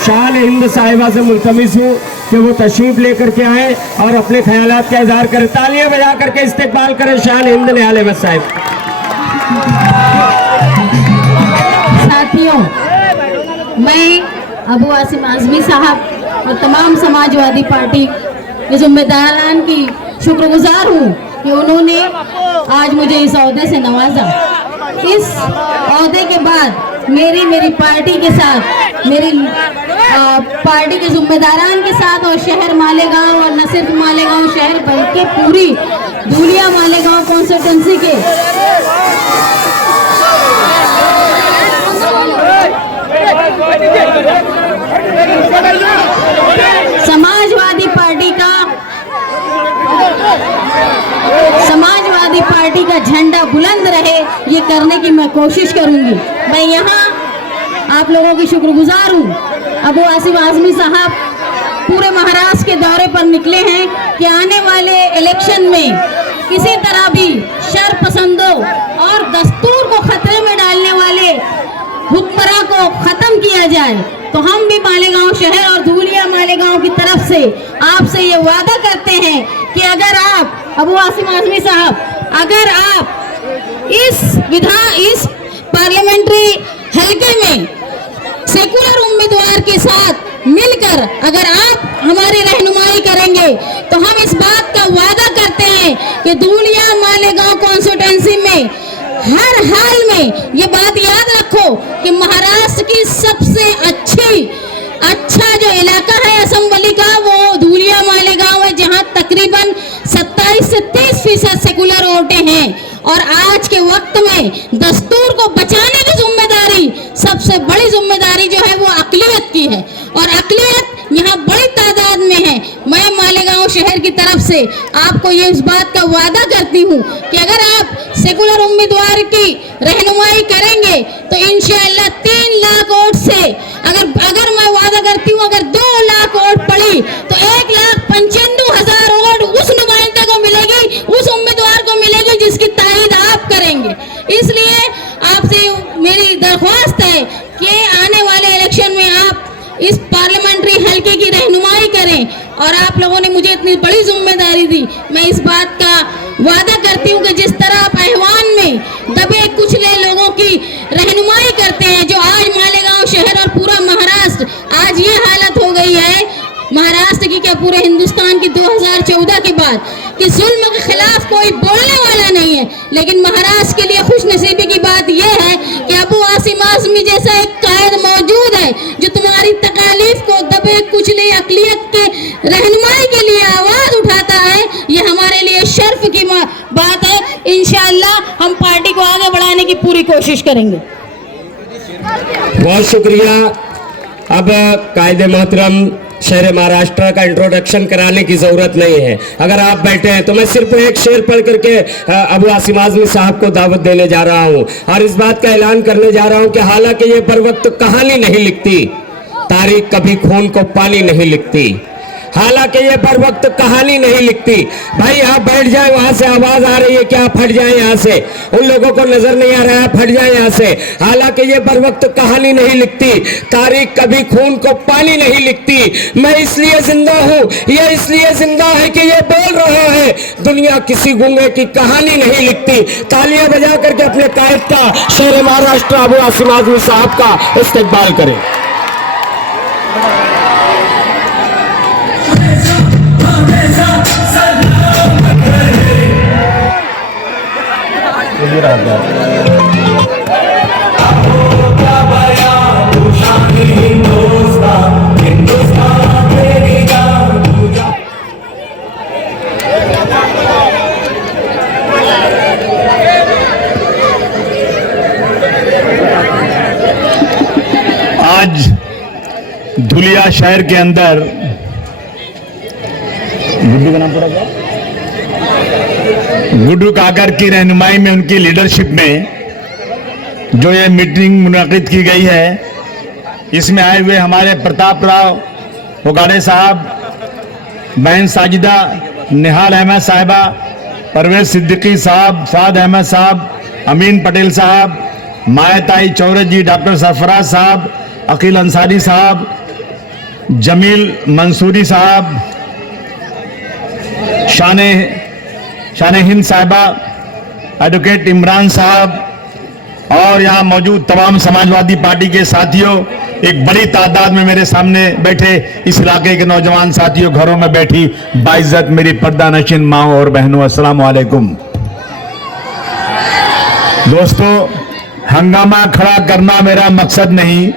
शान हिंद साहिबा से मुल्तमिस हूँ कि वो तशरीफ लेकर के आए और अपने ख्यालात का इजहार करें। तालियां बजा करके इस्तेकबाल करें शान हिंद निहाल अहमद साहिब। साथियों, मैं अबू आसिम आज़मी साहब और तमाम समाजवादी पार्टी के जिम्मेदारान की शुक्रगुजार हूँ कि उन्होंने आज मुझे इस ओहदे से नवाजा। इस ओहदे के बाद मेरी पार्टी के साथ, मेरी पार्टी के जिम्मेदारान के साथ और शहर मालेगांव और न सिर्फ मालेगांव शहर बल्कि पूरी धूलिया मालेगांव कॉन्स्टिट्यूंसी के समाजवादी पार्टी का झंडा बुलंद रहे, ये करने की मैं कोशिश करूंगी। मैं यहाँ आप लोगों की शुक्रगुजार हूँ। अबू आसिम आज़मी साहब पूरे महाराष्ट्र के दौरे पर निकले हैं कि आने वाले इलेक्शन में किसी तरह भी शर पसंदों और दस्तूर को खतरे में डालने वाले हुक्मरां को खत्म किया जाए। तो हम भी मालेगांव शहर और धूलिया मालेगांव की तरफ से आपसे ये वादा करते हैं कि अगर आप अबू आसिम आज़मी साहब, अगर आप इस पार्लियामेंट्री हल्के में सेकुलर उम्मीदवार के साथ मिलकर अगर आप हमारी रहनुमाई करेंगे तो हम इस बात का वादा करते हैं कि धूलिया मालेगांव कॉन्स्टिट्यूंसी में हर हाल में ये बात याद रखो कि महाराष्ट्र की सबसे अच्छा जो इलाका है असेंबली का वो धूलिया मालेगांव है, जहां तकरीबन 27 से 30% सेकुलर वोटें हैं। और आज के वक्त में दस्तूर को बचाने की जिम्मेदारी, सबसे बड़ी जिम्मेदारी जो है वो अक़लियत की है और अक़लियत यहाँ बड़ी तादाद में है। मैं मालेगांव शहर की तरफ से आपको ये इस बात का वादा करती हूँ कि अगर आप सेकुलर उम्मीदवार की रहनुमाई करेंगे तो इंशाअल्लाह 3 लाख वोट से अगर मैं वादा करती हूँ, अगर 2 लाख वोट पड़ी तो 1,95,000 वोट उस नुमाइंदे को मिलेगी, उस उम्मीदवार को मिलेगी जिसकी तारीफ आप करेंगे। इसलिए आपसे मेरी दरख्वास्त है कि आने वाले इलेक्शन में आप इस पार्लियामेंट्री हल्के की रहनुमाई करें और आप लोगों ने मुझे इतनी बड़ी जिम्मेदारी दी। मैं इस बात का वादा करती हूँ कि जिस तरह आप ऐवान में दबे कुचले लोगों की रहनुमाई करते हैं, जो आज मालेगांव शहर और पूरा महाराष्ट्र, आज ये हालत हो गई है महाराष्ट्र की क्या पूरे हिंदुस्तान की 2014 के बाद कि जुल्म के खिलाफ कोई बोलने वाला नहीं है। लेकिन महाराष्ट्र के लिए खुशनसीबी की बात यह है कि अबू आसिम आज़मी जैसा एक कायद मौजूद है जो तुम्हारी तकालीफ को दबे कुचले अक़लियत के रहनुमाई के लिए आवाज उठाता है। ये हमारे लिए शर्फ की बात है। इंशाअल्लाह हम पार्टी को आगे बढ़ाने की पूरी कोशिश करेंगे। बहुत शुक्रिया। अब कायदे मोहतरम शहर महाराष्ट्र का इंट्रोडक्शन कराने की जरूरत नहीं है। अगर आप बैठे हैं तो मैं सिर्फ एक शेर पढ़ करके अबू आसिम आज़मी साहब को दावत देने जा रहा हूं और इस बात का ऐलान करने जा रहा हूं कि हालांकि ये बर वक्त कहानी नहीं लिखती, तारीख कभी खून को पानी नहीं लिखती। हालांकि ये बर वक्त कहानी नहीं लिखती। भाई आप बैठ जाए, वहां से आवाज आ रही है कि आप हट जाएं यहाँ से, उन लोगों को नजर नहीं आ रहा है, फट जाएं यहाँ से। हालांकि ये बर वक्त कहानी नहीं लिखती, तारीख कभी खून को पानी नहीं लिखती। मैं इसलिए जिंदा हूँ, ये इसलिए जिंदा है कि ये बोल रहा है, दुनिया किसी गूंगे की कहानी नहीं लिखती। तालियां बजा करके अपने कायद का, शहर महाराष्ट्र अबू आसिम आज़मी साहब का इस्तेकबाल करें। आज धुलिया शहर के अंदर गुड्डू का नाम पड़ा क्या? गुड्डू काकर की रहनुमाई में, उनकी लीडरशिप में जो ये मीटिंग मुनक़िद की गई है, इसमें आए हुए हमारे प्रताप राव होगाड़े साहब, बहन साजिदा निहाल अहमद साहिबा, परवेज सिद्दीकी साहब, फाद अहमद साहब, अमीन पटेल साहब, मायताई चौरस जी, डॉक्टर सरफराज साहब, अकील अंसारी साहब, जमील मंसूरी साहब, शान हिंद साहिबा, एडवोकेट इमरान साहब और यहाँ मौजूद तमाम समाजवादी पार्टी के साथियों, एक बड़ी तादाद में मेरे सामने बैठे इस इलाके के नौजवान साथियों, घरों में बैठी बाइज्जत मेरी पर्दा नशीन माओ और बहनों, अस्सलाम वालेकुम। दोस्तों, हंगामा खड़ा करना मेरा मकसद नहीं,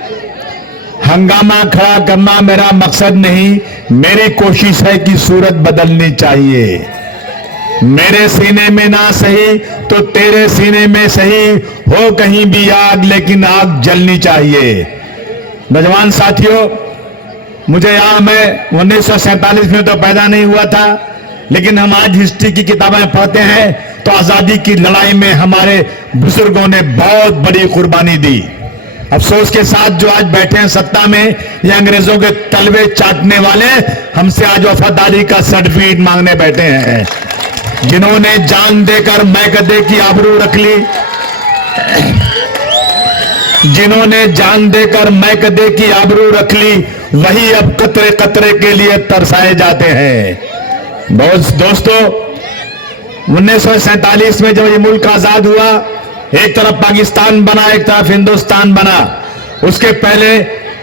हंगामा खड़ा करना मेरा मकसद नहीं, मेरी कोशिश है कि सूरत बदलनी चाहिए। मेरे सीने में ना सही तो तेरे सीने में सही, हो कहीं भी आग लेकिन आग जलनी चाहिए। नौजवान साथियों, मुझे यहां मैं 1947 में तो पैदा नहीं हुआ था, लेकिन हम आज हिस्ट्री की किताबें पढ़ते हैं तो आजादी की लड़ाई में हमारे बुजुर्गों ने बहुत बड़ी कुर्बानी दी। अफसोस के साथ जो आज बैठे हैं सत्ता में, ये अंग्रेजों के तलवे चाटने वाले हमसे आज वफादारी का सर्टिफिकेट मांगने बैठे हैं। जिन्होंने जान देकर मैकदे की आबरू रख ली, जिन्होंने जान देकर मैकदे की आबरू रख ली, वही अब कतरे कतरे के लिए तरसाए जाते हैं। दोस्तों, 1947 में जब ये मुल्क आजाद हुआ, एक तरफ पाकिस्तान बना, एक तरफ हिंदुस्तान बना। उसके पहले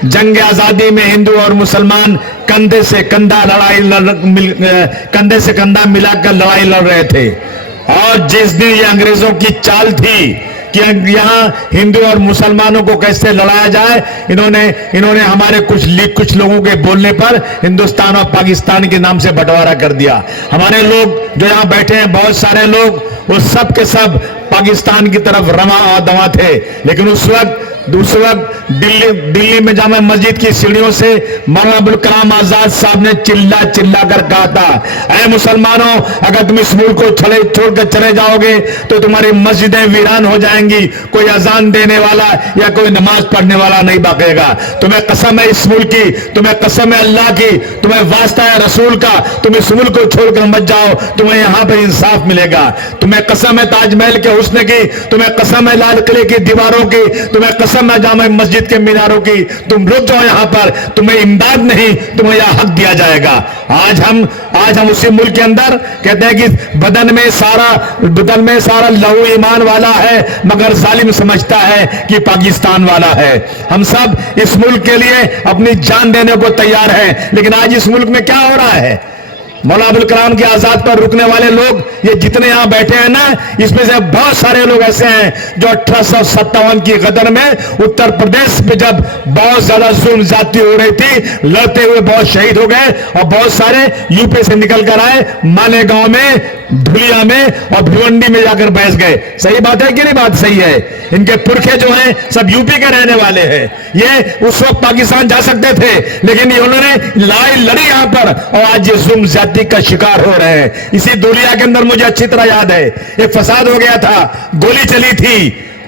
जंग आजादी में हिंदू और मुसलमान कंधे से कंधा मिलाकर लड़ाई लड़ रहे थे। और जिस दिन ये अंग्रेजों की चाल थी कि यहां हिंदू और मुसलमानों को कैसे लड़ाया जाए, इन्होंने हमारे कुछ लोगों के बोलने पर हिंदुस्तान और पाकिस्तान के नाम से बंटवारा कर दिया। हमारे लोग जो यहां बैठे हैं, बहुत सारे लोग, वो सब के सब पाकिस्तान की तरफ रमा और दवा थे। लेकिन उस वक्त दिल्ली में जामा मस्जिद की सीढ़ियों से मौलाना अबुल कलाम आजाद साहब ने चिल्ला कर कहा था, ऐ मुसलमानों, अगर तुम इस मुल्क को छोड़कर चले जाओगे तो तुम्हारी मस्जिदें वीरान हो जाएंगी, कोई अजान देने वाला या कोई नमाज पढ़ने वाला नहीं बचेगा। तुम्हें कसम है इस मुल्क की, तुम्हें कसम है अल्लाह की, तुम्हें वास्ता है रसूल का, तुम इस मुल्क को छोड़कर मत जाओ, तुम्हें यहां पर इंसाफ मिलेगा। तुम्हें कसम है ताजमहल के हुस्न की, तुम्हें कसम है लाल किले की दीवारों की, तुम्हें कसम है जामा मस्जिद के मीनारों की, तुम रुक जाओ यहां पर, तुम्हें इमदाद नहीं, तुम्हें यह हक दिया जाएगा। आज हम उसी मुल्क के अंदर कहते हैं कि बदन में सारा लहू ईमान वाला है, मगर जालिम समझता है कि पाकिस्तान वाला है। हम सब इस मुल्क के लिए अपनी जान देने को तैयार हैं, लेकिन आज इस मुल्क में क्या हो रहा है? मौलाना अबुल कलाम की आजाद पर रुकने वाले लोग, ये जितने यहां बैठे हैं ना, इसमें से बहुत सारे लोग ऐसे हैं जो 1857 की गदर में उत्तर प्रदेश में जब बहुत ज्यादा जुल्म ज्यादती हो रही थी, लड़ते हुए बहुत शहीद हो गए, और बहुत सारे यूपी से निकल कर आए, मालेगांव में, धुलिया में और भिवंडी में जाकर बैठ गए। सही बात है कि नहीं? बात सही है। इनके पुरखे जो हैं सब यूपी के रहने वाले हैं। ये उस वक्त पाकिस्तान जा सकते थे, लेकिन उन्होंने लड़ाई लड़ी यहां पर, और आज ये जुल्म ज्यादती का शिकार हो रहे हैं। इसी धुलिया के अंदर मुझे अच्छी तरह याद है, एक फसाद हो गया था, गोली चली थी,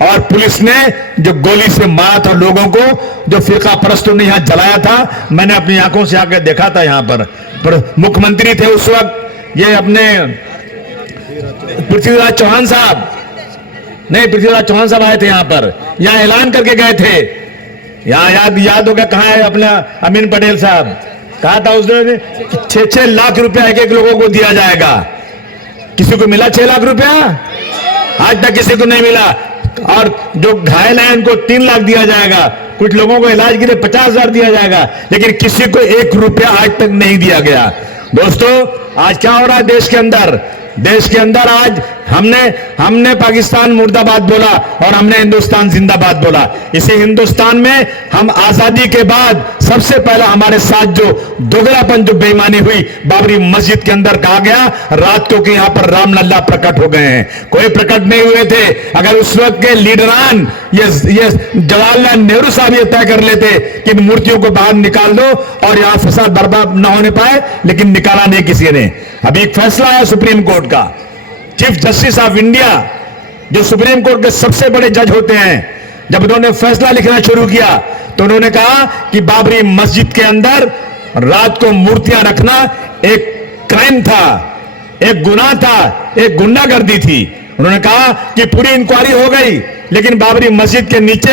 और पुलिस ने जो गोली से मारा था लोगों को, जो फिरका परस्तों ने यहां जलाया था, मैंने अपनी आंखों से आकर देखा था। यहां पर मुख्यमंत्री थे उस वक्त, ये अपने पृथ्वीराज चौहान साहब आए थे यहां पर, यहां ऐलान करके गए थे। यहां याद होगा, कहां है अपना अमीन पटेल साहब, कहा था उसने 6-6 लाख रुपया एक लोगों को दिया जाएगा। किसी को मिला 6 लाख रुपया? आज तक किसी को नहीं मिला। और जो घायल है उनको 3 लाख दिया जाएगा, कुछ लोगों को इलाज के लिए 50,000 दिया जाएगा, लेकिन किसी को 1 रुपया आज तक नहीं दिया गया। दोस्तों, आज क्या हो रहा है देश के अंदर? देश के अंदर आज हमने पाकिस्तान मुर्दाबाद बोला और हमने हिंदुस्तान जिंदाबाद बोला। इसी हिंदुस्तान में हम आजादी के बाद सबसे पहला हमारे साथ जो दोगलापन, जो बेईमानी हुई, बाबरी मस्जिद के अंदर कहा गया रात को कि यहां पर रामलल्ला प्रकट हो गए हैं। कोई प्रकट नहीं हुए थे। अगर उस वक्त के लीडरान ये जवाहरलाल नेहरू साहब ये तय कर लेते कि इन मूर्तियों को बाहर निकाल दो और यहां फसाद बर्बाद न होने पाए, लेकिन निकाला नहीं किसी ने। अभी एक फैसला है सुप्रीम कोर्ट का, चीफ जस्टिस ऑफ इंडिया, जो सुप्रीम कोर्ट के सबसे बड़े जज होते हैं, जब उन्होंने फैसला लिखना शुरू किया तो उन्होंने कहा कि बाबरी मस्जिद के अंदर रात को मूर्तियां रखना एक क्राइम था, एक गुनाह था, एक गुंडागर्दी थी। उन्होंने कहा कि पूरी इंक्वायरी हो गई, लेकिन बाबरी मस्जिद के नीचे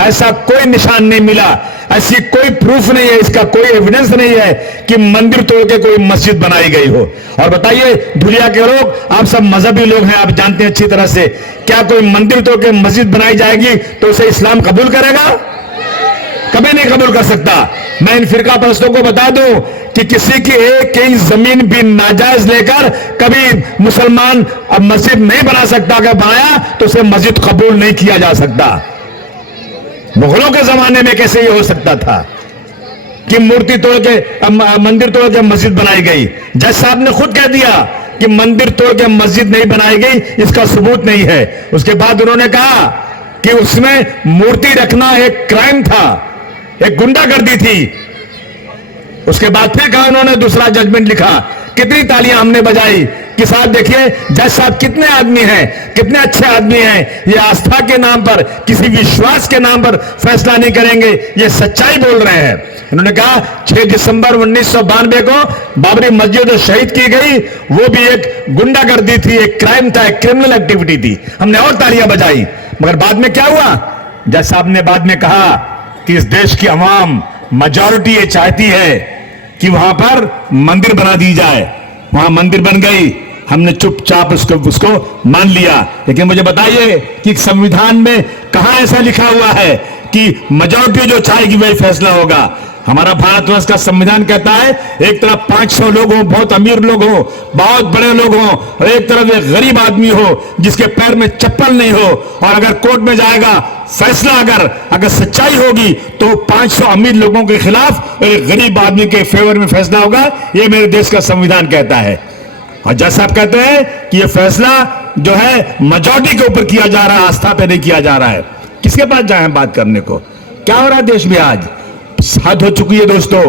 ऐसा कोई निशान नहीं मिला, ऐसी कोई प्रूफ नहीं है, इसका कोई एविडेंस नहीं है कि मंदिर तोड़ के कोई मस्जिद बनाई गई हो। और बताइए दुनिया के लोग, आप सब मजहबी लोग हैं, आप जानते हैं अच्छी तरह से, क्या कोई मंदिर तोड़ के मस्जिद बनाई जाएगी तो उसे इस्लाम कबूल करेगा? कभी नहीं कबूल कर सकता। मैं इन फिरका परस्तों को बता दूं कि किसी की एक इंच जमीन भी नाजायज लेकर कभी मुसलमान अब मस्जिद नहीं बना सकता। अगर बनाया तो उसे मस्जिद कबूल नहीं किया जा सकता। मुगलों के जमाने में कैसे ये हो सकता था कि मूर्ति तोड़ के मंदिर तोड़ के मस्जिद बनाई गई? जज साहब ने खुद कह दिया कि मंदिर तोड़ के मस्जिद नहीं बनाई गई, इसका सबूत नहीं है। उसके बाद उन्होंने कहा कि उसमें मूर्ति रखना एक क्राइम था, एक गुंडागर्दी थी। उसके बाद फिर कहा उन्होंने, दूसरा जजमेंट लिखा। कितनी तालियां हमने बजाई कि साहब देखिए जज साहब कितने आदमी हैं, कितने अच्छे आदमी हैं, ये आस्था के नाम पर, किसी विश्वास के नाम पर फैसला नहीं करेंगे, ये सच्चाई बोल रहे हैं। उन्होंने कहा 6 दिसंबर 1992 को बाबरी मस्जिद शहीद की गई, वो भी एक गुंडागर्दी थी, एक क्राइम था, एक क्रिमिनल एक्टिविटी थी। हमने और तालियां बजाई। मगर बाद में क्या हुआ? जज साहब ने बाद में कहा कि इस देश की अवाम मेजॉरिटी ये चाहती है कि वहां पर मंदिर बना दी जाए। वहां मंदिर बन गई, हमने चुपचाप उसको मान लिया। लेकिन मुझे बताइए कि संविधान में कहां ऐसा लिखा हुआ है कि मेजॉरिटी जो चाहेगी वही फैसला होगा? हमारा भारतवर्ष का संविधान कहता है एक तरफ 500 लोग हों, बहुत अमीर लोग हों, बहुत बड़े लोग हों, और एक तरफ एक गरीब आदमी हो जिसके पैर में चप्पल नहीं हो, और अगर कोर्ट में जाएगा फैसला, अगर सच्चाई होगी तो 500 अमीर लोगों के खिलाफ एक गरीब आदमी के फेवर में फैसला होगा। यह मेरे देश का संविधान कहता है। और जज साहब कहते हैं कि यह फैसला जो है मेजॉरिटी के ऊपर किया जा रहा है, आस्था पे नहीं किया जा रहा है। किसके पास जाए बात करने को? क्या हो रहा है देश में आज? हद हो चुकी है दोस्तों,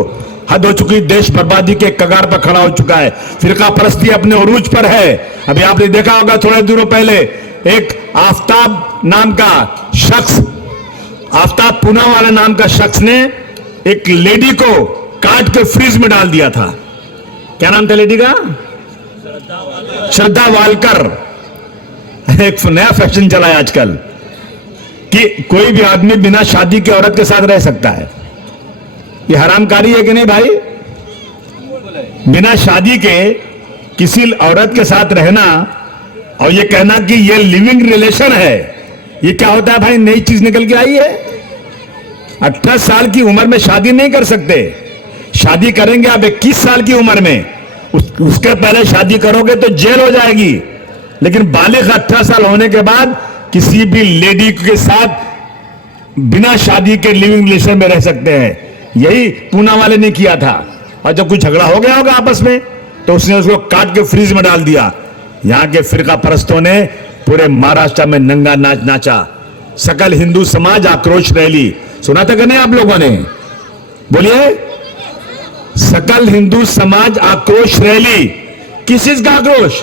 हद हो चुकी। देश बर्बादी के कगार पर खड़ा हो चुका है। फिरका परस्ती अपने उरूज पर है। अभी आपने देखा होगा थोड़े दिनों पहले एक आफ्ताब नाम का शख्स, आफ्ताब पूनावाला नाम का शख्स ने एक लेडी को काट के फ्रीज में डाल दिया था। क्या नाम था लेडी का? श्रद्धा वालकर। एक नया फैशन चला है आजकल कि कोई भी आदमी बिना शादी की औरत के साथ रह सकता है। ये हरामकारी है कि नहीं भाई? बिना शादी के किसी औरत के साथ रहना और ये कहना कि ये लिविंग रिलेशन है, ये क्या होता है भाई? नई चीज निकल के आई है। 18 साल की उम्र में शादी नहीं कर सकते। शादी करेंगे आप 21 साल की उम्र में, उसके पहले शादी करोगे तो जेल हो जाएगी। लेकिन बालिग 18 साल होने के बाद किसी भी लेडी के साथ बिना शादी के लिविंग रिलेशन में रह सकते हैं। यही पूना वाले ने किया था। और जब कुछ झगड़ा हो गया होगा आपस में तो उसने उसको काट के फ्रीज में डाल दिया। यहां के फिरका परस्तों ने पूरे महाराष्ट्र में नंगा नाच नाचा। सकल हिंदू समाज आक्रोश रैली सुना था कि नहीं आप लोगों ने? बोलिए, सकल हिंदू समाज आक्रोश रैली। किस चीज का आक्रोश?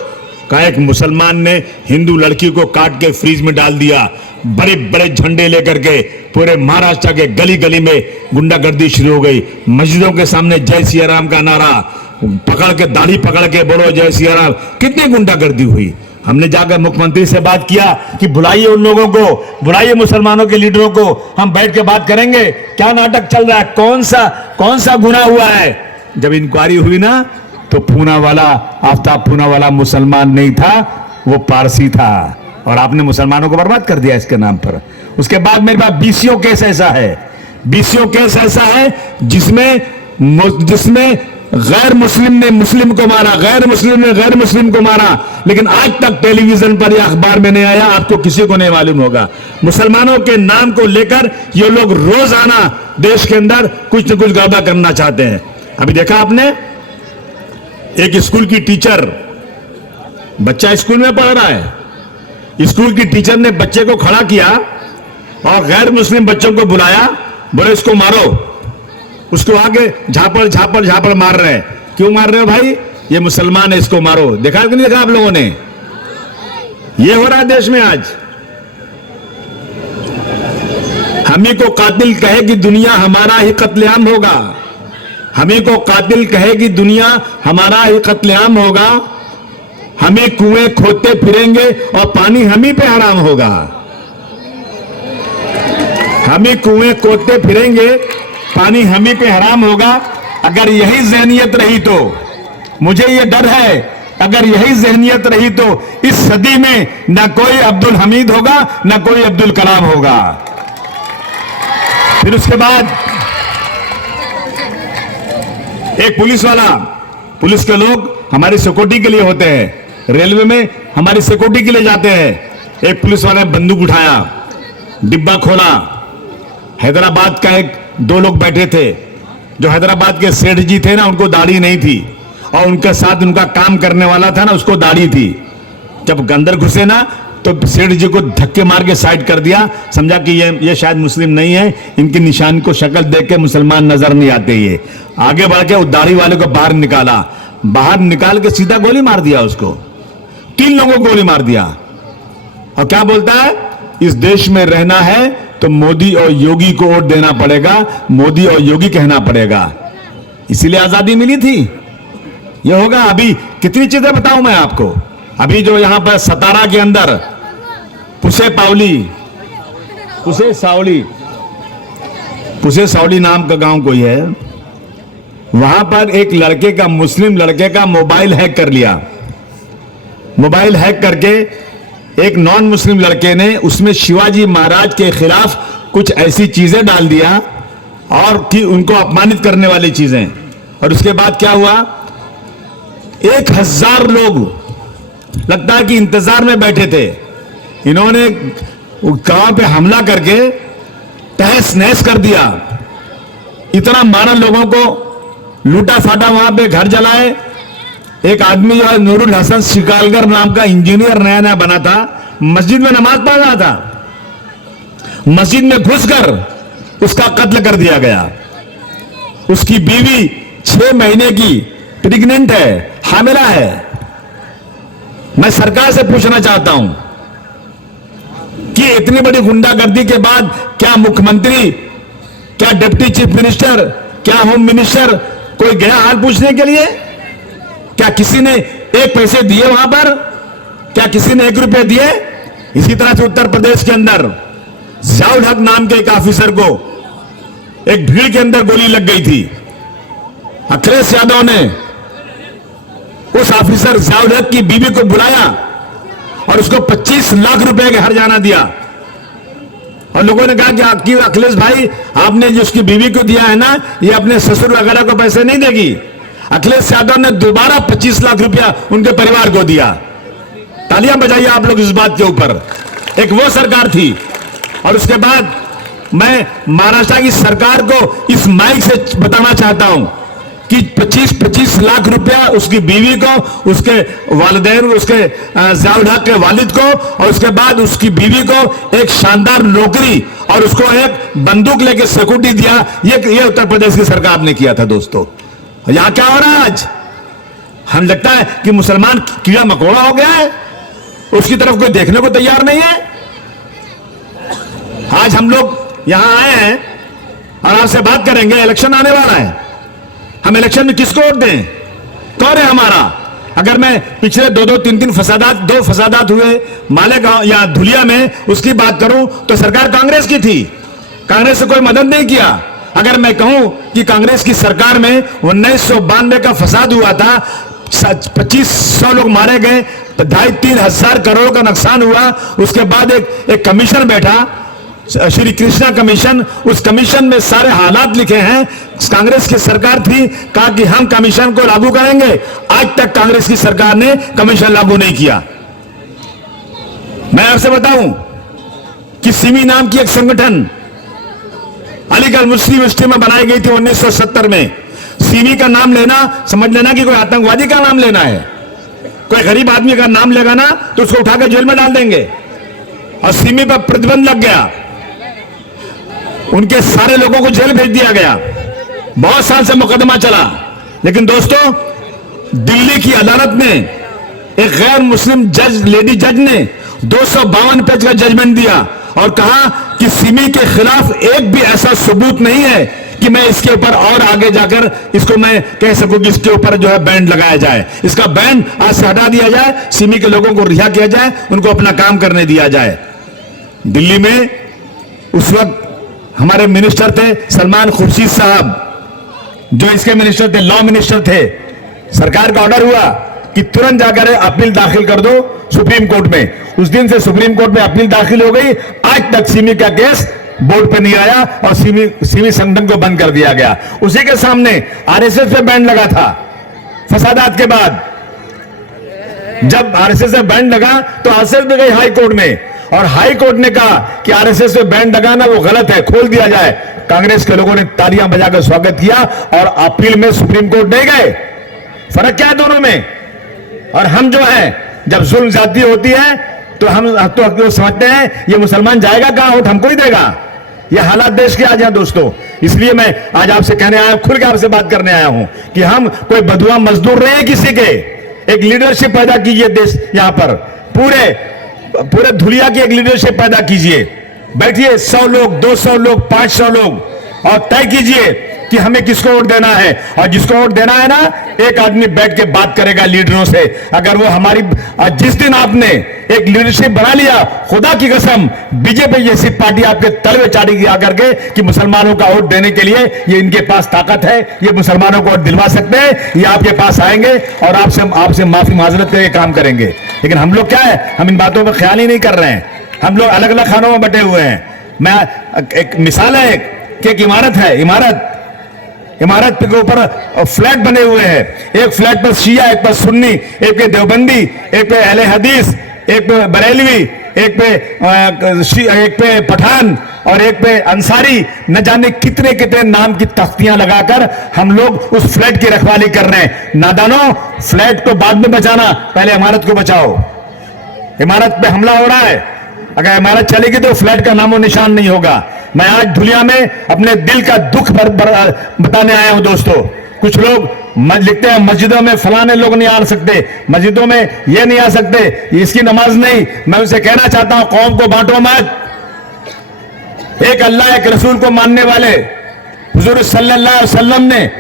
का एक मुसलमान ने हिंदू लड़की को काट के फ्रीज में डाल दिया। बड़े बड़े झंडे लेकर के पूरे महाराष्ट्र के गली गली में गुंडागर्दी शुरू हो गई। मस्जिदों के सामने जय सिया राम का नारा, पकड़ के दाढ़ी पकड़ के बोलो जय सिया राम। कितनी गुंडागर्दी हुई। हमने जाकर मुख्यमंत्री से बात किया कि बुलाइए उन लोगों को, बुलाइए मुसलमानों के लीडरों को, हम बैठ के बात करेंगे क्या नाटक चल रहा है, कौन सा गुनाह हुआ है। जब इंक्वायरी हुई ना तो पूना वाला, आफ्ताब पूना वाला मुसलमान नहीं था, वो पारसी था। और आपने मुसलमानों को बर्बाद कर दिया इसके नाम पर। उसके बाद मेरे पास बीसीओ केस ऐसा है, बीसीओ केस ऐसा है जिसमें गैर मुस्लिम ने मुस्लिम को मारा, गैर मुस्लिम ने गैर मुस्लिम को मारा, लेकिन आज तक टेलीविजन पर या अखबार में नहीं आया। आपको किसी को नहीं मालूम होगा। मुसलमानों के नाम को लेकर ये लोग रोजाना देश के अंदर कुछ न कुछ गड़बड़ करना चाहते हैं। अभी देखा आपने, एक स्कूल की टीचर, बच्चा स्कूल में पढ़ रहा है, स्कूल की टीचर ने बच्चे को खड़ा किया और गैर मुस्लिम बच्चों को बुलाया, बोले इसको मारो। उसको आगे झापड़ मार रहे हैं। क्यों मार रहे हो भाई? ये मुसलमान है, इसको मारो। देखा कि नहीं देखा आप लोगों ने? ये हो रहा है देश में आज। हमी को कातिल कहेगी दुनिया, हमारा ही कत्लेआम होगा। हमी को कातिल कहेगी दुनिया, हमारा ही कत्लेआम होगा। हमें कुएं खोदते फिरेंगे और पानी हमी पे हराम होगा। हम ही कुएं कोदते फिरेंगे, पानी हम ही पे हराम होगा। अगर यही ज़हनियत रही तो मुझे ये डर है, अगर यही ज़हनियत रही तो इस सदी में ना कोई अब्दुल हमीद होगा, ना कोई अब्दुल कलाम होगा। फिर उसके बाद एक पुलिस वाला, पुलिस के लोग हमारी सिक्योरिटी के लिए होते हैं, रेलवे में हमारी सिक्योरिटी के लिए जाते हैं। एक पुलिस वाले ने बंदूक उठाया, डिब्बा खोला, हैदराबाद का एक दो लोग बैठे थे, जो हैदराबाद के सेठ जी थे ना, उनको दाढ़ी नहीं थी, और उनके साथ उनका काम करने वाला था ना, उसको दाढ़ी थी। जब अंदर घुसे ना तो सेठ जी को धक्के मार के साइड कर दिया, समझा कि ये शायद मुस्लिम नहीं है, इनकी निशान को शक्ल देख के मुसलमान नजर नहीं आते। ये आगे बढ़ के उस दाढ़ी वाले को बाहर निकाला, बाहर निकाल के सीधा गोली मार दिया उसको, 3 लोगों को गोली मार दिया। और क्या बोलता है, इस देश में रहना है तो मोदी और योगी को वोट देना पड़ेगा, मोदी और योगी कहना पड़ेगा, इसीलिए आजादी मिली थी। ये होगा। अभी कितनी चीजें बताऊं मैं आपको। अभी जो यहां पर सतारा के अंदर पुसे सावली नाम का गांव कोई है, वहां पर एक लड़के का, मुस्लिम लड़के का मोबाइल हैक कर लिया। मोबाइल हैक करके एक नॉन मुस्लिम लड़के ने उसमें शिवाजी महाराज के खिलाफ कुछ ऐसी चीजें डाल दिया, और कि उनको अपमानित करने वाली चीजें। और उसके बाद क्या हुआ, 1000 लोग लगता है कि इंतजार में बैठे थे। इन्होंने गांव पे हमला करके तहस नहस कर दिया, इतना मारा लोगों को, लूटा फाटा, वहां पे घर जलाए। एक आदमी जो है नूरुल हसन शिकालगर नाम का इंजीनियर, नया नया बना था, मस्जिद में नमाज पढ़ रहा था, मस्जिद में घुसकर उसका कत्ल कर दिया गया। उसकी बीवी 6 महीने की प्रेग्नेंट है, हामिला है। मैं सरकार से पूछना चाहता हूं कि इतनी बड़ी गुंडागर्दी के बाद क्या मुख्यमंत्री, क्या डिप्टी चीफ मिनिस्टर, क्या होम मिनिस्टर कोई गया हाल पूछने के लिए? क्या किसी ने 1 पैसे दिए वहां पर? क्या किसी ने 1 रुपये दिए? इसी तरह से उत्तर प्रदेश के अंदर ज़ियाउल हक नाम के एक ऑफिसर को एक भीड़ के अंदर गोली लग गई थी। अखिलेश यादव ने उस ऑफिसर ज़ियाउल हक की बीवी को बुलाया और उसको 25 लाख रुपए का हर्जाना दिया। और लोगों ने कहा कि अखिलेश भाई, आपने जो उसकी बीवी को दिया है ना, ये अपने ससुर वगैरह को पैसे नहीं देगी। अखिलेश यादव ने दोबारा 25 लाख रुपया उनके परिवार को दिया। तालियां बजाइए आप लोग इस बात के ऊपर। एक वो सरकार थी। और उसके बाद मैं महाराष्ट्र की सरकार को इस माइक से बताना चाहता हूं कि 25 लाख रुपया उसकी बीवी को, उसके वालिदैन, उसके ज़ियाउल हक के वालिद को, और उसके बाद उसकी बीवी को एक शानदार नौकरी और उसको एक बंदूक लेके सिक्योरिटी दिया। ये उत्तर प्रदेश की सरकार ने किया था दोस्तों। यहां क्या हो रहा है आज? हम लगता है कि मुसलमान कीड़ा मकोड़ा हो गया है, उसकी तरफ कोई देखने को तैयार नहीं है। आज हम लोग यहां आए हैं और आपसे बात करेंगे। इलेक्शन आने वाला है, हम इलेक्शन में किसको वोट दें? कौन है हमारा? अगर मैं पिछले 2-3 फसादात हुए मालेगांव या धुलिया में, उसकी बात करूं तो सरकार कांग्रेस की थी, कांग्रेस से कोई मदद नहीं किया। अगर मैं कहूं कि कांग्रेस की सरकार में 1992 का फसाद हुआ था, 2500 लोग मारे गए, 2,500-3 हजार करोड़ का नुकसान हुआ। उसके बाद एक कमीशन बैठा, श्री कृष्णा कमीशन। उस कमीशन में सारे हालात लिखे हैं। कांग्रेस की सरकार थी, कहा कि हम कमीशन को लागू करेंगे। आज तक कांग्रेस की सरकार ने कमीशन लागू नहीं किया। मैं आपसे बताऊं कि सिमी नाम की एक संगठन अलीगढ़ मुस्लिम यूनिवर्सिटी में बनाई गई थी 1970 में। सिमी का नाम लेना, समझ लेना कि कोई आतंकवादी का नाम लेना है। कोई गरीब आदमी का नाम लेगा ना तो उसको उठाकर जेल में डाल देंगे। और सिमी पर प्रतिबंध लग गया, उनके सारे लोगों को जेल भेज दिया गया। बहुत साल से मुकदमा चला। लेकिन दोस्तों, दिल्ली की अदालत ने, एक गैर मुस्लिम जज, लेडी जज ने 252 पेज का जजमेंट दिया और कहा कि सिमी के खिलाफ एक भी ऐसा सबूत नहीं है कि मैं इसके ऊपर और आगे जाकर इसको मैं कह सकूं कि इसके ऊपर जो है बैंड लगाया जाए। इसका बैंड आज से हटा दिया जाए, सिमी के लोगों को रिहा किया जाए, उनको अपना काम करने दिया जाए। दिल्ली में उस वक्त हमारे मिनिस्टर थे सलमान खुर्शीद साहब, जो इसके मिनिस्टर थे, लॉ मिनिस्टर थे। सरकार का ऑर्डर हुआ कि तुरंत जाकर अपील दाखिल कर दो सुप्रीम कोर्ट में। उस दिन से सुप्रीम कोर्ट में अपील दाखिल हो गई, आज तक सिमी का केस बोर्ड पे नहीं आया और सिमी संगठन को बंद कर दिया गया। उसी के सामने आरएसएस पे बैन लगा था फसादात के बाद। जब आरएसएस पे बैन लगा तो आरएसएस में गई हाई कोर्ट में, और हाई कोर्ट ने कहा कि आरएसएस पे बैन लगाना वो गलत है, खोल दिया जाए। कांग्रेस के लोगों ने तालियां बजाकर स्वागत किया और अपील में सुप्रीम कोर्ट नहीं गए। फर्क क्या है दोनों में? और हम जो है, जब जुल्म ज्यादती होती है तो हम तो समझते हैं ये मुसलमान जाएगा कहां, वोट हमको ही देगा। ये हालात देश के आज हैं दोस्तों। इसलिए मैं आज आपसे कहने आया, खुल के आपसे बात करने आया हूं कि हम कोई बदुआ मजदूर रहे किसी के। एक लीडरशिप पैदा कीजिए देश, यहां पर पूरे धुलिया की एक लीडरशिप पैदा कीजिए। बैठिए 100 लोग, 200 लोग, 500 लोग, और तय कीजिए कि हमें किसको वोट देना है। और जिसको वोट देना है ना, एक आदमी बैठ के बात करेगा लीडरों से। अगर वो हमारी, जिस दिन आपने एक लीडरशिप बना लिया, खुदा की कसम बीजेपी जैसी पार्टी आपके तलवे चाटेगी आकर के कि मुसलमानों का वोट देने के लिए ये इनके पास ताकत है, ये मुसलमानों को वोट दिलवा सकते हैं, ये आपके पास आएंगे और आपसे माफी माजरत करके काम करेंगे। लेकिन हम लोग क्या है, हम इन बातों पर ख्याल ही नहीं कर रहे हैं। हम लोग अलग अलग खानों में बटे हुए हैं। मैं एक मिसाल है कि एक इमारत है, इमारत के ऊपर फ्लैट बने हुए हैं। एक फ्लैट पर शिया, एक पर सुन्नी, एक पे देवबंदी, एक पे अहले हदीस, एक पे बरेलवी, एक पे पठान और एक पे अंसारी। न जाने कितने कितने नाम की तख्तियां लगाकर हम लोग उस फ्लैट की रखवाली कर रहे हैं। नादानो, फ्लैट को बाद में बचाना, पहले इमारत को बचाओ। इमारत पे हमला हो रहा है, अगर इमारत चलेगी तो फ्लैट का नामो निशान नहीं होगा। मैं आज धुलिया में अपने दिल का दुख बताने आया हूं दोस्तों। कुछ लोग लिखते हैं मस्जिदों में फलाने लोग नहीं आ सकते, मस्जिदों में ये नहीं आ सकते, इसकी नमाज नहीं। मैं उनसे कहना चाहता हूं, कौम को बांटो मत। एक अल्लाह एक रसूल को मानने वाले हुजूर सल्लल्लाहु अलैहि वसल्लम ने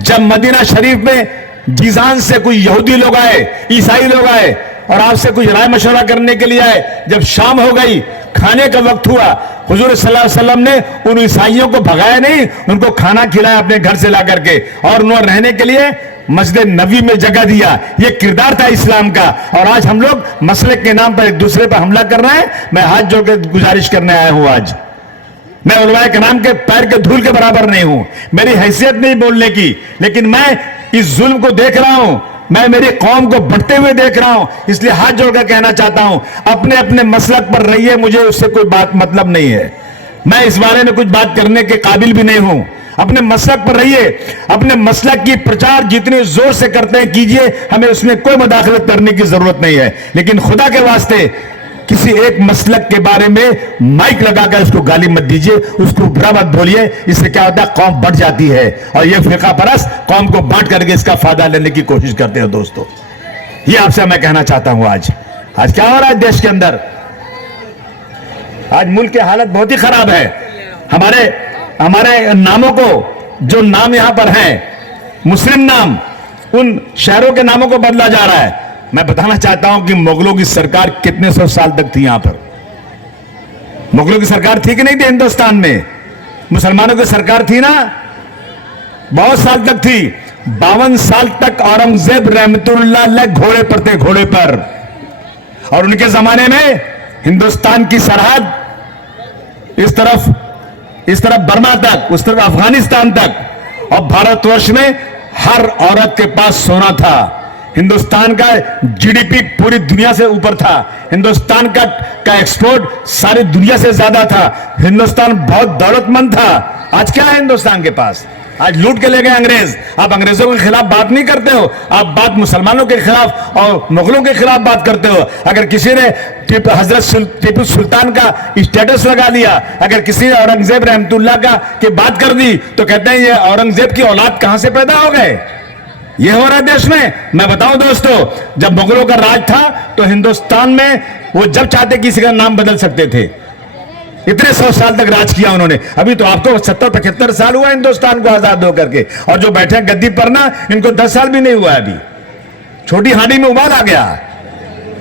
जब मदीना शरीफ में जीजान से कोई यहूदी लोग आए, ईसाई लोग आए और आपसे कुछ राय मशवरा करने के लिए आए, जब शाम हो गई, खाने का वक्त हुआ, हुजूर सल्लल्लाहु अलैहि वसल्लम ने उन ईसाइयों को भगाया नहीं, उनको खाना खिलाया अपने घर से ला करके, और उन्हें रहने के लिए मस्जिद नबी में जगह दिया। ये किरदार था इस्लाम का। और आज हम लोग मसलक के नाम पर एक दूसरे पर हमला कर रहे हैं। मैं हाथ जोड़ के गुजारिश करने आया हूं आज। मैं उलमाए कराम के पैर के धूल के बराबर नहीं हूं, मेरी हैसियत नहीं बोलने की, लेकिन मैं इस जुल्म को देख रहा हूं, मैं मेरी कौम को बढ़ते हुए देख रहा हूं। इसलिए हाथ जोड़कर कहना चाहता हूं, अपने अपने मसलक पर रहिए, मुझे उससे कोई बात मतलब नहीं है। मैं इस बारे में कुछ बात करने के काबिल भी नहीं हूं। अपने मसलक पर रहिए, अपने मसलक की प्रचार जितने जोर से करते हैं कीजिए, हमें उसमें कोई मुदाखलत करने की जरूरत नहीं है। लेकिन खुदा के वास्ते किसी एक मसलक के बारे में माइक लगाकर उसको गाली मत दीजिए, उसको बुरा मत बोलिए। इससे क्या होता है, कौम बढ़ जाती है और ये फिरका परस्त कौम को बांट करके इसका फायदा लेने की कोशिश करते हैं दोस्तों। ये आपसे मैं कहना चाहता हूं। आज क्या हो रहा है देश के अंदर? आज मुल्क की हालत बहुत ही खराब है। हमारे नामों को, जो नाम यहां पर हैं मुस्लिम नाम, उन शहरों के नामों को बदला जा रहा है। मैं बताना चाहता हूं कि मुगलों की सरकार कितने सौ साल तक थी यहां पर। मुगलों की सरकार थी कि नहीं थी हिंदुस्तान में? मुसलमानों की सरकार थी ना, बहुत साल तक थी। 52 साल तक औरंगजेब रहमतुल्लाह अलैह घोड़े पर थे, घोड़े पर। और उनके जमाने में हिंदुस्तान की सरहद इस तरफ बर्मा तक, उस तरफ अफगानिस्तान तक, और भारतवर्ष में हर औरत के पास सोना था। हिंदुस्तान का जीडीपी पूरी दुनिया से ऊपर था। हिंदुस्तान का एक्सपोर्ट सारी दुनिया से ज्यादा था। हिंदुस्तान बहुत दौलतमंद था। आज क्या है हिंदुस्तान के पास? आज लूट के ले गए अंग्रेज। आप अंग्रेजों के खिलाफ बात नहीं करते हो, आप बात मुसलमानों के खिलाफ और मुगलों के खिलाफ बात करते हो। अगर किसी ने हजरत टीपू सुल्तान का स्टेटस लगा लिया, अगर किसी ने औरंगजेब रहमतुल्लाह की बात कर दी, तो कहते हैं ये औरंगजेब की औलाद कहां से पैदा हो गए। ये हो रहा है देश में। मैं बताऊं दोस्तों, जब मुगलों का राज था तो हिंदुस्तान में वो जब चाहते किसी का नाम बदल सकते थे। इतने 100 साल तक राज किया उन्होंने। अभी तो आपको 70-75 साल हुआ हिंदुस्तान को आजाद होकर के, और जो बैठे गद्दी पर ना, इनको 10 साल भी नहीं हुआ। अभी छोटी हांडी में उबाल आ गया,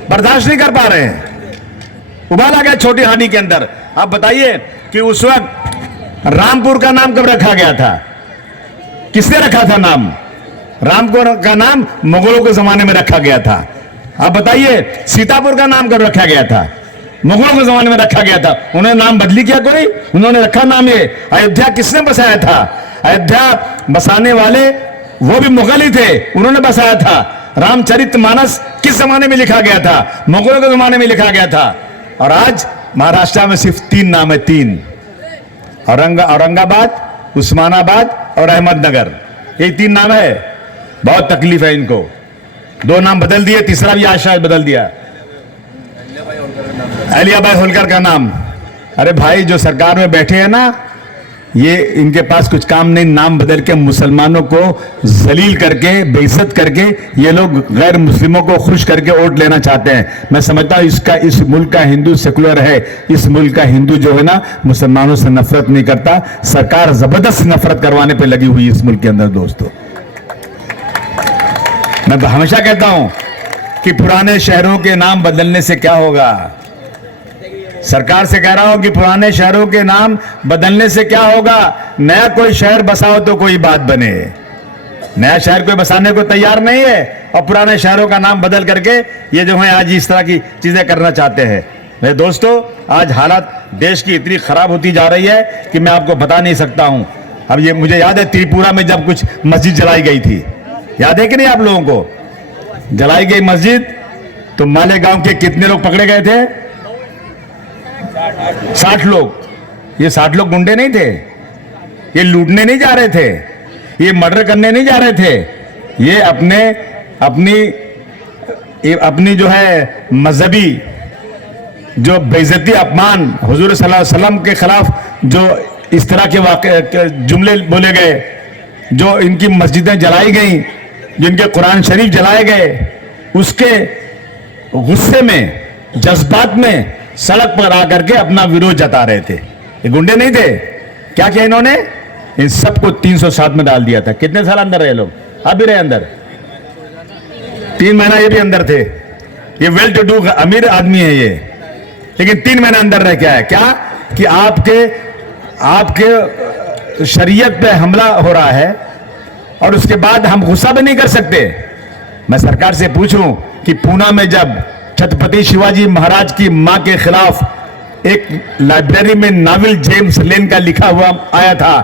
बर्दाश्त नहीं कर पा रहे हैं। उबाल आ गया छोटी हांडी के अंदर। आप बताइए कि उस वक्त रामपुर का नाम कब रखा गया था? किसने रखा था नाम? रामपुर का नाम मुगलों के जमाने में रखा गया था। आप बताइए, सीतापुर का नाम कब रखा गया था? मुगलों के जमाने में रखा गया था। उन्होंने नाम बदली क्या कोई? उन्होंने रखा नाम ये। अयोध्या किसने बसाया था? अयोध्या बसाने वाले वो भी मुगल ही थे, उन्होंने बसाया था। रामचरितमानस किस जमाने में लिखा गया था? मुगलों के जमाने में लिखा गया था। और आज महाराष्ट्र में सिर्फ 3 नाम है, 3। औरंगाबाद, उस्मानाबाद और अहमदनगर, ये 3 नाम है। बहुत तकलीफ है इनको। 2 नाम बदल दिए, तीसरा भी आज शायद बदल दिया, अलियाबाई होलकर का नाम। अरे भाई, जो सरकार में बैठे हैं ना, ये इनके पास कुछ काम नहीं। नाम बदल के मुसलमानों को जलील करके, बेइज्जत करके, ये लोग गैर मुस्लिमों को खुश करके वोट लेना चाहते हैं। मैं समझता हूं इस मुल्क का हिंदू सेकुलर है। इस मुल्क का हिंदू जो है ना, मुसलमानों से नफरत नहीं करता। सरकार जबरदस्त नफरत करवाने पे लगी हुई इस मुल्क के अंदर। दोस्तों, मैं हमेशा कहता हूं कि पुराने शहरों के नाम बदलने से क्या होगा। सरकार से कह रहा हूं कि पुराने शहरों के नाम बदलने से क्या होगा। नया कोई शहर बसाओ तो कोई बात बने। नया शहर कोई बसाने को तैयार नहीं है, और पुराने शहरों का नाम बदल करके ये जो है आज इस तरह की चीजें करना चाहते हैं। मेरे दोस्तों, आज हालत देश की इतनी खराब होती जा रही है कि मैं आपको बता नहीं सकता हूं। अब ये मुझे याद है, त्रिपुरा में जब कुछ मस्जिद जलाई गई थी, याद है कि नहीं आप लोगों को? जलाई गई मस्जिद तो मालेगांव के कितने लोग पकड़े गए थे? 60 लोग। ये 60 लोग गुंडे नहीं थे, ये लूटने नहीं जा रहे थे, ये मर्डर करने नहीं जा रहे थे। ये अपनी जो है मजहबी जो बेइज्जती, अपमान, हुजूर सल्लल्लाहु अलैहि वसल्लम के खिलाफ जो इस तरह के जुमले बोले गए, जो इनकी मस्जिदें जलाई गई, जिनके कुरान शरीफ जलाए गए, उसके गुस्से में, जज्बात में सड़क पर आकर के अपना विरोध जता रहे थे। ये गुंडे नहीं थे। क्या किया इन्होंने? इन सबको 307 में डाल दिया था। कितने साल अंदर रहे लोग? अब भी रहे अंदर। 3 महीना ये भी अंदर थे। ये वेल टू डू अमीर आदमी है ये, लेकिन 3 महीना अंदर रह के आया। क्या कि आपके शरीयत पे हमला हो रहा है, और उसके बाद हम गुस्सा भी नहीं कर सकते। मैं सरकार से पूछूं कि पूना में जब छत्रपति शिवाजी महाराज की मां के खिलाफ एक लाइब्रेरी में नावल जेम्स लेन का लिखा हुआ आया था,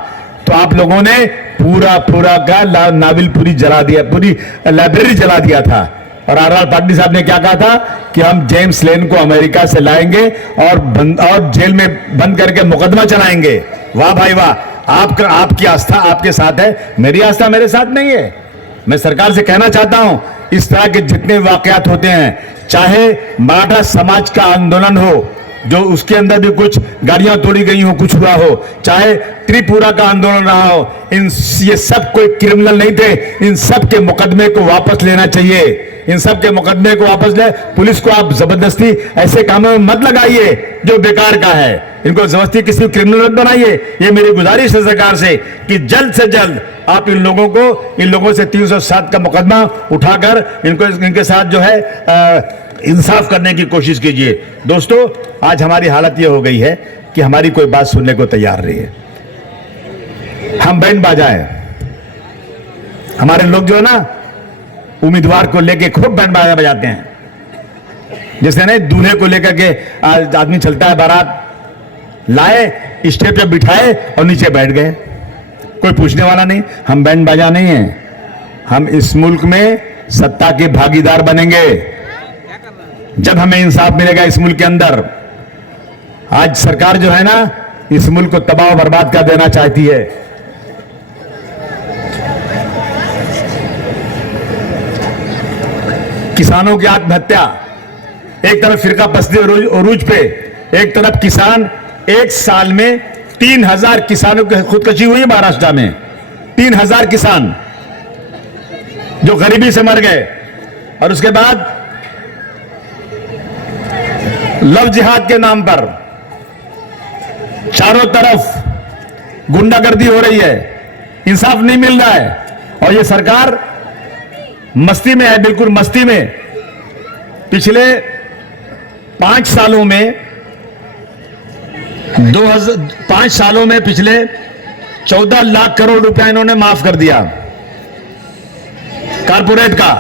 तो आप लोगों ने पूरा का नावल पूरी जला दिया, पूरी लाइब्रेरी जला दिया था। और आर पाटिल साहब ने क्या कहा था कि हम जेम्स लेन को अमेरिका से लाएंगे और जेल में बंद करके मुकदमा चलाएंगे। वाह भाई वाह, आपकी आस्था आपके साथ है, मेरी आस्था मेरे साथ नहीं है। मैं सरकार से कहना चाहता हूं, इस तरह के जितने वाकयात होते हैं, चाहे मराठा समाज का आंदोलन हो, जो उसके अंदर भी कुछ गाड़ियां तोड़ी गई हो, कुछ हुआ हो, चाहे त्रिपुरा का आंदोलन रहा हो, ये सब कोई क्रिमिनल नहीं थे। इन सब के मुकदमे को वापस लेना चाहिए। इन सब के मुकदमे को वापस ले। पुलिस को आप जबरदस्ती ऐसे कामों में मत लगाइए जो बेकार का है। इनको जबरदस्ती किसी क्रिमिनल मत बनाइए। ये मेरी गुजारिश है सरकार से कि जल्द से जल्द आप इन लोगों से 307 का मुकदमा उठाकर इनके साथ जो है इंसाफ करने की कोशिश कीजिए। दोस्तों, आज हमारी हालत ये हो गई है कि हमारी कोई बात सुनने को तैयार नहीं है। हम बैंड बाजाएं, हमारे लोग जो है ना, उम्मीदवार को लेके खूब बैंड बाजा बजाते हैं। जैसे नहीं, दूल्हे को लेकर के आदमी चलता है, बारात लाए, स्टेज पे बिठाए और नीचे बैठ गए, कोई पूछने वाला नहीं। हम बैंड बाजा नहीं है। हम इस मुल्क में सत्ता के भागीदार बनेंगे जब हमें इंसाफ मिलेगा इस मुल्क के अंदर। आज सरकार जो है ना, इस मुल्क को तबाह और बर्बाद कर देना चाहती है। किसानों की आत्महत्या, एक तरफ फिरका पस्ती अरूज पे, एक तरफ किसान, एक साल में 3000 किसानों की खुदकुशी हुई है महाराष्ट्र में। 3000 किसान जो गरीबी से मर गए। और उसके बाद लव जिहाद के नाम पर चारों तरफ गुंडागर्दी हो रही है, इंसाफ नहीं मिल रहा है। और ये सरकार मस्ती में है, बिल्कुल मस्ती में। पिछले 5 सालों में 5 सालों में पिछले 14 लाख करोड़ रुपया इन्होंने माफ कर दिया कारपोरेट का।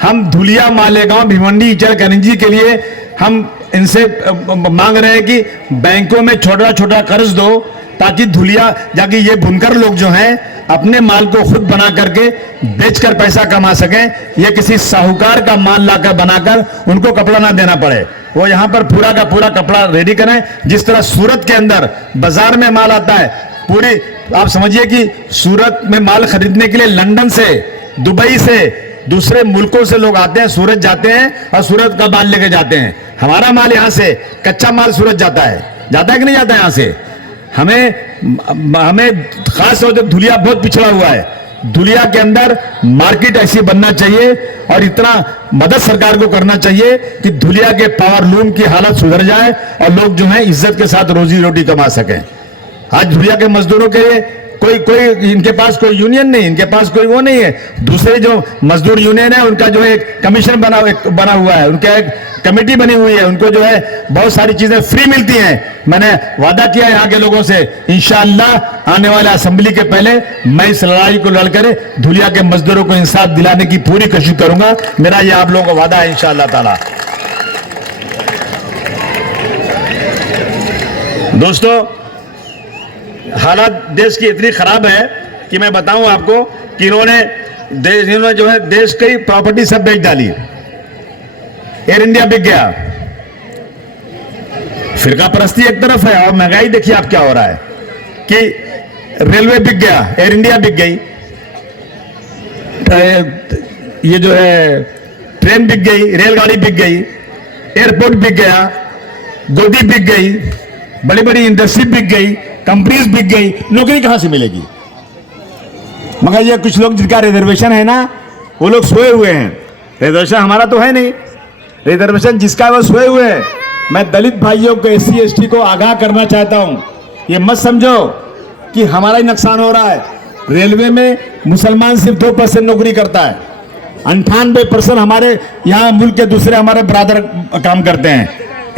हम धुलिया, मालेगांव, भिवंडी, इचलकरंजी के लिए हम इनसे मांग रहे हैं कि बैंकों में छोटा छोटा कर्ज दो, ताकि धुलिया जाके ये बुनकर लोग जो हैं अपने माल को खुद बना करके बेचकर पैसा कमा सकें। ये किसी साहूकार का माल लाकर बनाकर उनको कपड़ा ना देना पड़े। वो यहाँ पर पूरा का पूरा कपड़ा रेडी करें। जिस तरह सूरत के अंदर बाजार में माल आता है, पूरी आप समझिए कि सूरत में माल खरीदने के लिए लंदन से, दुबई से, दूसरे मुल्कों से लोग आते हैं, सूरत जाते हैं और सूरत का माल लेके जाते हैं। हमारा माल यहाँ से कच्चा माल सूरत जाता है कि नहीं जाता है? यहाँ से हमें खास तौर से धुलिया बहुत पिछड़ा हुआ है। धुलिया के अंदर मार्केट ऐसी बनना चाहिए और इतना मदद सरकार को करना चाहिए कि धुलिया के पावर लूम की हालत सुधर जाए और लोग जो है इज्जत के साथ रोजी रोटी कमा सकें। आज धुलिया के मजदूरों के लिए कोई इनके पास कोई यूनियन नहीं, इनके पास कोई वो नहीं है। दूसरे जो मजदूर यूनियन है उनका जो है एक कमीशन बना हुआ है, उनका एक कमेटी बनी हुई है, उनको जो है बहुत सारी चीजें फ्री मिलती हैं। मैंने वादा किया यहाँ के लोगों से, इंशाअल्लाह आने वाले असेंबली के पहले मैं इस लड़ाई को लड़कर धुलिया के मजदूरों को इंसाफ दिलाने की पूरी कोशिश करूंगा। मेरा ये आप लोगों को वादा है इंशाअल्लाह ताला। दोस्तों, हालात देश की इतनी खराब है कि मैं बताऊं आपको कि इन्होंने जो है देश की प्रॉपर्टी सब बेच डाली। एयर इंडिया बिक गया। फिरका परस्ती एक तरफ है और महंगाई देखिए आप क्या हो रहा है कि रेलवे बिक गया, एयर इंडिया बिक गई, ये जो है ट्रेन बिक गई, रेलगाड़ी बिक गई, एयरपोर्ट बिक गया, गोदी बिक गई, बड़ी बड़ी इंडस्ट्री बिक गई, कंपनीज बिक गई। नौकरी कहां से मिलेगी? मगर ये कुछ लोग जिनका रिजर्वेशन है ना, वो लोग सोए हुए हैं। रिजर्वेशन हमारा तो है नहीं, रिजर्वेशन जिसका वो सोए हुए हैं। मैं दलित भाइयों को, SC ST को आगाह करना चाहता हूं, ये मत समझो कि हमारा ही नुकसान हो रहा है। रेलवे में मुसलमान सिर्फ 2% नौकरी करता है, 98% हमारे यहाँ मुल्क के दूसरे हमारे बरादर काम करते हैं।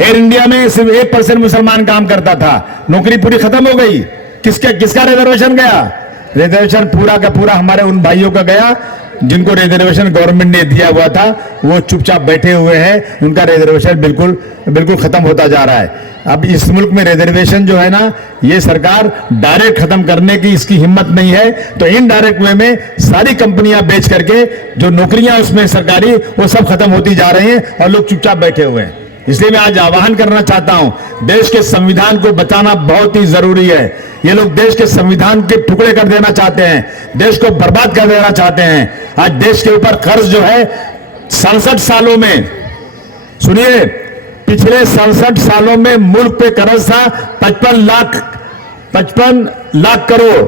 एयर इंडिया में सिर्फ 1% मुसलमान काम करता था, नौकरी पूरी खत्म हो गई। किसका रिजर्वेशन गया? रिजर्वेशन पूरा का पूरा हमारे उन भाइयों का गया जिनको रिजर्वेशन गवर्नमेंट ने दिया हुआ था। वो चुपचाप बैठे हुए हैं, उनका रिजर्वेशन बिल्कुल खत्म होता जा रहा है। अब इस मुल्क में रिजर्वेशन जो है ना, ये सरकार डायरेक्ट खत्म करने की इसकी हिम्मत नहीं है, तो इनडायरेक्ट वे में सारी कंपनियां बेच करके जो नौकरियां उसमें सरकारी, वो सब खत्म होती जा रही हैं और लोग चुपचाप बैठे हुए हैं। इसलिए मैं आज आह्वान करना चाहता हूं, देश के संविधान को बचाना बहुत ही जरूरी है। ये लोग देश के संविधान के टुकड़े कर देना चाहते हैं, देश को बर्बाद कर देना चाहते हैं। आज देश के ऊपर कर्ज जो है 67 सालों में, सुनिए, पिछले 67 सालों में मुल्क पे कर्ज था 55 लाख करोड़।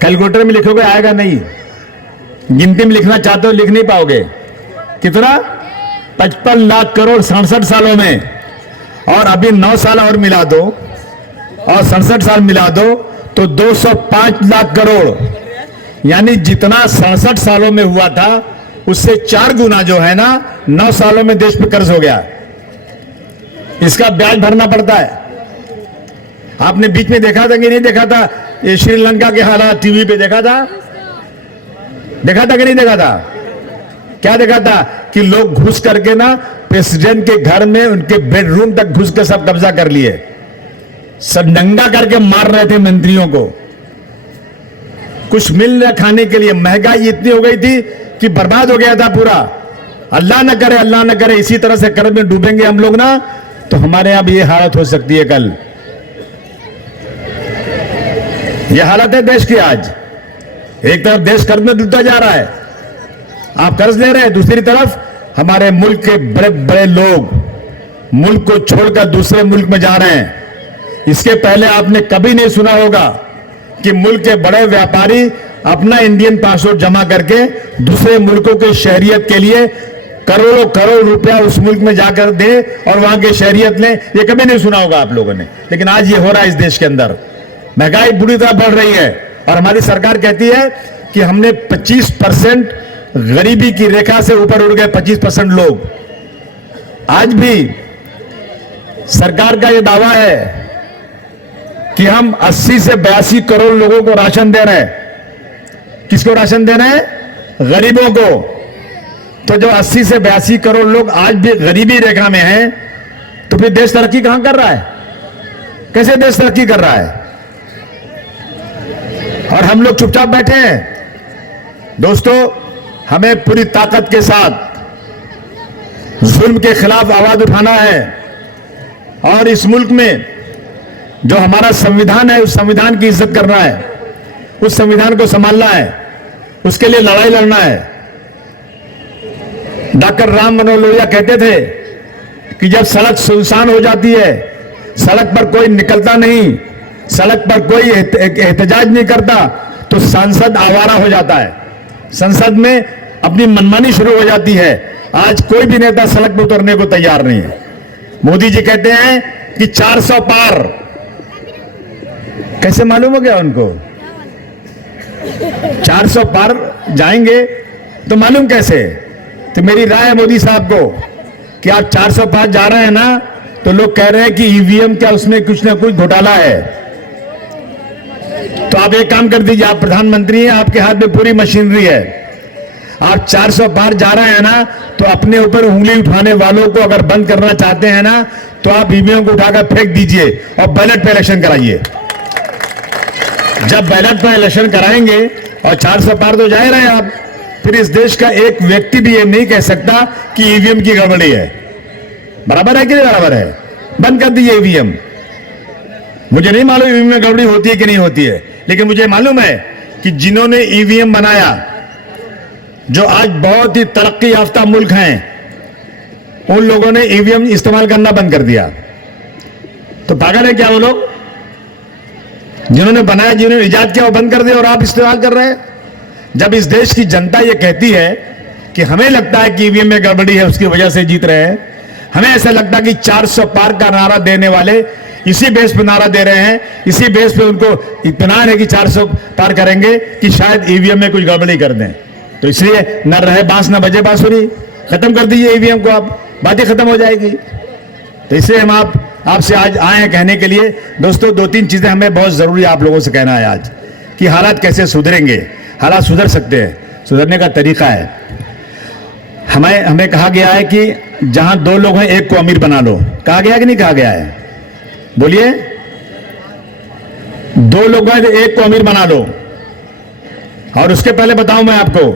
कैलकुलेटर में लिखोगे आएगा नहीं, गिनती में लिखना चाहते हो लिख नहीं पाओगे। कितना? 55 लाख करोड़ 67 सालों में। और अभी 9 साल और मिला दो और 67 साल मिला दो तो 205 लाख करोड़, यानी जितना 67 सालों में हुआ था उससे 4 गुना जो है ना 9 सालों में देश पे कर्ज हो गया। इसका ब्याज भरना पड़ता है। आपने बीच में देखा था कि नहीं देखा था, ये श्रीलंका के हालात टीवी पे देखा था कि नहीं देखा था? क्या देखा था कि लोग घुस करके ना प्रेसिडेंट के घर में, उनके बेडरूम तक घुस के सब कब्जा कर लिए, सब नंगा करके मार रहे थे मंत्रियों को। कुछ मिल रहा खाने के लिए, महंगाई इतनी हो गई थी कि बर्बाद हो गया था पूरा। अल्लाह न करे इसी तरह से कर्ज में डूबेंगे हम लोग ना, तो हमारे यहां भी ये हालत हो सकती है कल। ये हालत है देश की आज। एक तरफ देश कर्ज में डूबता जा रहा है, आप कर्ज ले रहे हैं, दूसरी तरफ हमारे मुल्क के बड़े बड़े लोग मुल्क को छोड़कर दूसरे मुल्क में जा रहे हैं। इसके पहले आपने कभी नहीं सुना होगा कि मुल्क के बड़े व्यापारी अपना इंडियन पासपोर्ट जमा करके दूसरे मुल्कों के शहरियत के लिए करोड़ों करोड़ रुपया उस मुल्क में जाकर दे और वहां के शहरियत लें। ये कभी नहीं सुना होगा आप लोगों ने, लेकिन आज ये हो रहा है इस देश के अंदर। महंगाई बुरी तरह बढ़ रही है और हमारी सरकार कहती है कि हमने 25% गरीबी की रेखा से ऊपर उड़ गए 25% लोग। आज भी सरकार का यह दावा है कि हम 80 से 82 करोड़ लोगों को राशन दे रहे हैं। किसको राशन दे रहे हैं? गरीबों को। तो जो 80 से 82 करोड़ लोग आज भी गरीबी रेखा में हैं, तो फिर देश तरक्की कहां कर रहा है? कैसे देश तरक्की कर रहा है? और हम लोग चुपचाप बैठे हैं। दोस्तों, हमें पूरी ताकत के साथ जुल्म के खिलाफ आवाज उठाना है और इस मुल्क में जो हमारा संविधान है, उस संविधान की इज्जत करना है, उस संविधान को संभालना है, उसके लिए लड़ाई लड़ना है। डॉक्टर राम मनोहर लोहिया कहते थे कि जब सड़क सुनसान हो जाती है, सड़क पर कोई निकलता नहीं, सड़क पर कोई एहतजाज नहीं करता, तो सांसद आवारा हो जाता है, संसद में अपनी मनमानी शुरू हो जाती है। आज कोई भी नेता सड़क पर उतरने को तैयार नहीं है। मोदी जी कहते हैं कि 400 पार। कैसे मालूम हो गया उनको? 400 पार जाएंगे तो मालूम कैसे? तो मेरी राय है मोदी साहब को कि आप 400 पार जा रहे हैं ना, तो लोग कह रहे हैं कि ईवीएम क्या उसमें कुछ ना कुछ घोटाला है। तो आप एक काम कर दीजिए, आप प्रधानमंत्री हैं, आपके हाथ में पूरी मशीनरी है। आप 400 पार जा रहे हैं ना, तो अपने ऊपर उंगली उठाने वालों को अगर बंद करना चाहते हैं ना, तो आप ईवीएम को उठाकर फेंक दीजिए और बैलेट पे इलेक्शन कराइए। जब बैलेट पे इलेक्शन कराएंगे और 400 पार तो जा ही रहे हैं आप, फिर इस देश का एक व्यक्ति भी ये नहीं कह सकता कि ईवीएम की गड़बड़ी है। बराबर है कि नहीं बराबर है? बंद कर दीजिए ईवीएम। मुझे नहीं मालूम ईवीएम में गड़बड़ी होती है कि नहीं होती है, लेकिन मुझे मालूम है कि जिन्होंने ईवीएम बनाया, जो आज बहुत ही तरक्की याफ्ता मुल्क हैं, उन लोगों ने ईवीएम इस्तेमाल करना बंद कर दिया। तो पागल है क्या वो लोग? जिन्होंने बनाया, जिन्होंने इजाद किया, वो बंद कर दिया और आप इस्तेमाल कर रहे हैं। जब इस देश की जनता ये कहती है कि हमें लगता है कि ईवीएम में गड़बड़ी है, उसकी वजह से जीत रहे हैं, हमें ऐसा लगता है कि 400 पार का नारा देने वाले इसी बेस पे नारा दे रहे हैं, इसी बेस पे उनको इत्मीनान है कि 400 पार करेंगे कि शायद ईवीएम में कुछ गड़बड़ी कर दें। तो इसलिए न रहे बांस न बजे बांसुरी, खत्म कर दीजिए ईवीएम को, आप बातें खत्म हो जाएगी। तो इसलिए हम आपसे आज आए हैं कहने के लिए। दोस्तों, 2-3 चीजें हमें बहुत जरूरी आप लोगों से कहना है आज, कि हालात कैसे सुधरेंगे। हालात सुधर सकते हैं, सुधरने का तरीका है। हमें कहा गया है कि जहां 2 लोग हैं, एक को अमीर बना लो। कहा गया कि नहीं कहा गया है? बोलिए। 2 लोग हैं, एक को अमीर बना लो। और उसके पहले बताऊं मैं आपको,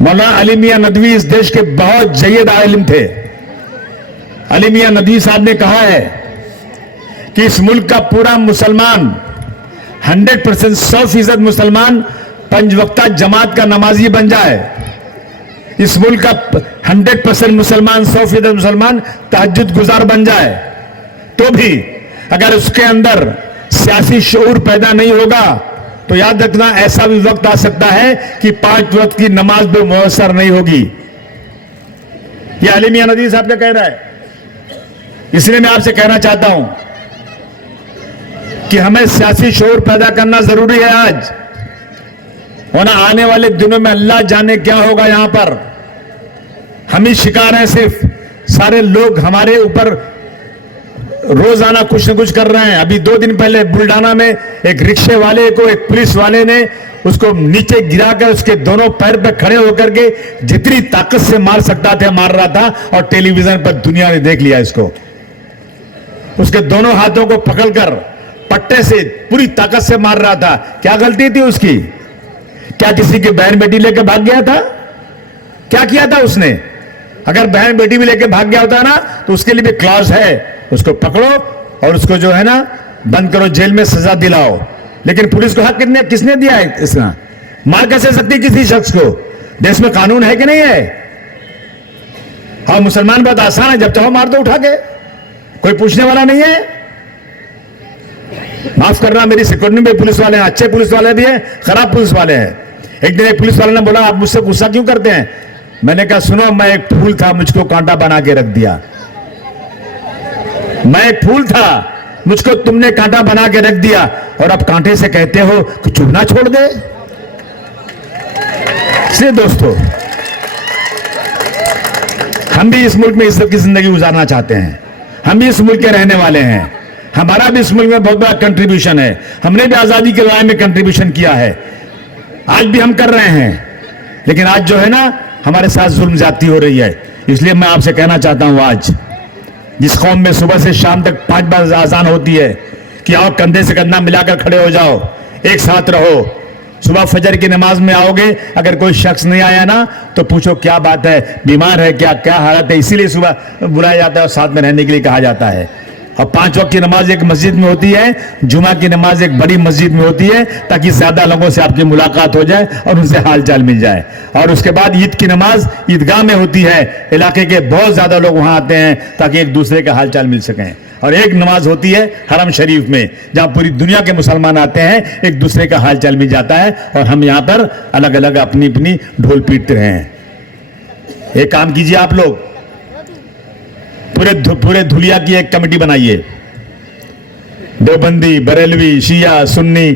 मौलाना अली मियां नदवी इस देश के बहुत जय्यद आलिम थे। अली मियां नदवी साहब ने कहा है कि इस मुल्क का पूरा मुसलमान 100%, 100% मुसलमान 5 वक्ता जमात का नमाजी बन जाए। इस मुल्क का 100% मुसलमान, 100% मुसलमान तहज्जुद गुजार बन जाए, तो भी अगर उसके अंदर सियासी शऊर पैदा नहीं होगा, तो याद रखना ऐसा भी वक्त आ सकता है कि 5 वक्त की नमाज भी मुयस्सर नहीं होगी। यह अली मियां नदवी साहब का कहना है। इसलिए मैं आपसे कहना चाहता हूं कि हमें सियासी शऊर पैदा करना जरूरी है आज, वरना आने वाले दिनों में अल्लाह जाने क्या होगा। यहां पर हम ही शिकार हैं सिर्फ। सारे लोग हमारे ऊपर रोजाना कुछ न कुछ कर रहे हैं। अभी 2 दिन पहले बुल्डाना में एक रिक्शे वाले को एक पुलिस वाले ने उसको नीचे गिराकर उसके दोनों पैर पर खड़े होकर के जितनी ताकत से मार सकता था मार रहा था, और टेलीविजन पर दुनिया ने देख लिया इसको। उसके दोनों हाथों को पकड़कर पट्टे से पूरी ताकत से मार रहा था। क्या गलती थी उसकी? क्या किसी की बहन बेटी लेकर भाग गया था? क्या किया था उसने? अगर बहन बेटी भी लेकर भाग गया होता ना, तो उसके लिए भी क्लॉज है, उसको पकड़ो और उसको जो है ना बंद करो, जेल में सजा दिलाओ। लेकिन पुलिस को हक किसने दिया है? इसका मार कैसे सकती किसी शख्स को? देश में कानून है कि नहीं है? हाँ, मुसलमान बात आसान है, जब चाहो मार दो उठा के, कोई पूछने वाला नहीं है। माफ करना, मेरी सिक्योरिटी में पुलिस वाले हैं, अच्छे पुलिस वाले भी हैं, खराब पुलिस वाले हैं। एक दिन एक पुलिस वाले ने बोला, आप मुझसे गुस्सा क्यों करते हैं? मैंने कहा, सुनो, मैं एक फूल था, मुझको कांटा बना के रख दिया। मैं एक फूल था, मुझको तुमने कांटा बना के रख दिया, और अब कांटे से कहते हो कि चुभना छोड़ दे। इसलिए दोस्तों, हम भी इस मुल्क में इज्जत की जिंदगी गुजारना चाहते हैं। हम भी इस मुल्क के रहने वाले हैं, हमारा भी इस मुल्क में बहुत बड़ा कंट्रीब्यूशन है, हमने भी आजादी की लड़ाई में कंट्रीब्यूशन किया है, आज भी हम कर रहे हैं। लेकिन आज जो है ना हमारे साथ जुल्म ज्यादती हो रही है। इसलिए मैं आपसे कहना चाहता हूं, आज जिस कौम में सुबह से शाम तक 5 बार आजान होती है कि आओ कंधे से कंधा मिलाकर खड़े हो जाओ, एक साथ रहो। सुबह फजर की नमाज में आओगे, अगर कोई शख्स नहीं आया ना तो पूछो क्या बात है, बीमार है क्या, क्या हालत है, इसीलिए सुबह बुलाया जाता है और साथ में रहने के लिए कहा जाता है। और 5 वक्त की नमाज एक मस्जिद में होती है, जुमा की नमाज एक बड़ी मस्जिद में होती है, ताकि ज्यादा लोगों से आपकी मुलाकात हो जाए और उनसे हाल चाल मिल जाए। और उसके बाद ईद की नमाज ईदगाह में होती है, इलाके के बहुत ज्यादा लोग वहां आते हैं ताकि एक दूसरे का हाल चाल मिल सकें। और एक नमाज होती है हरम शरीफ में, जहां पूरी दुनिया के मुसलमान आते हैं, एक दूसरे का हाल चाल मिल जाता है और हम यहां पर अलग अलग अपनी अपनी ढोल पीटते रहे हैं। एक काम कीजिए आप लोग, पूरे धुलिया की एक कमेटी बनाइए, देवबंदी, बरेलवी, शिया, सुन्नी,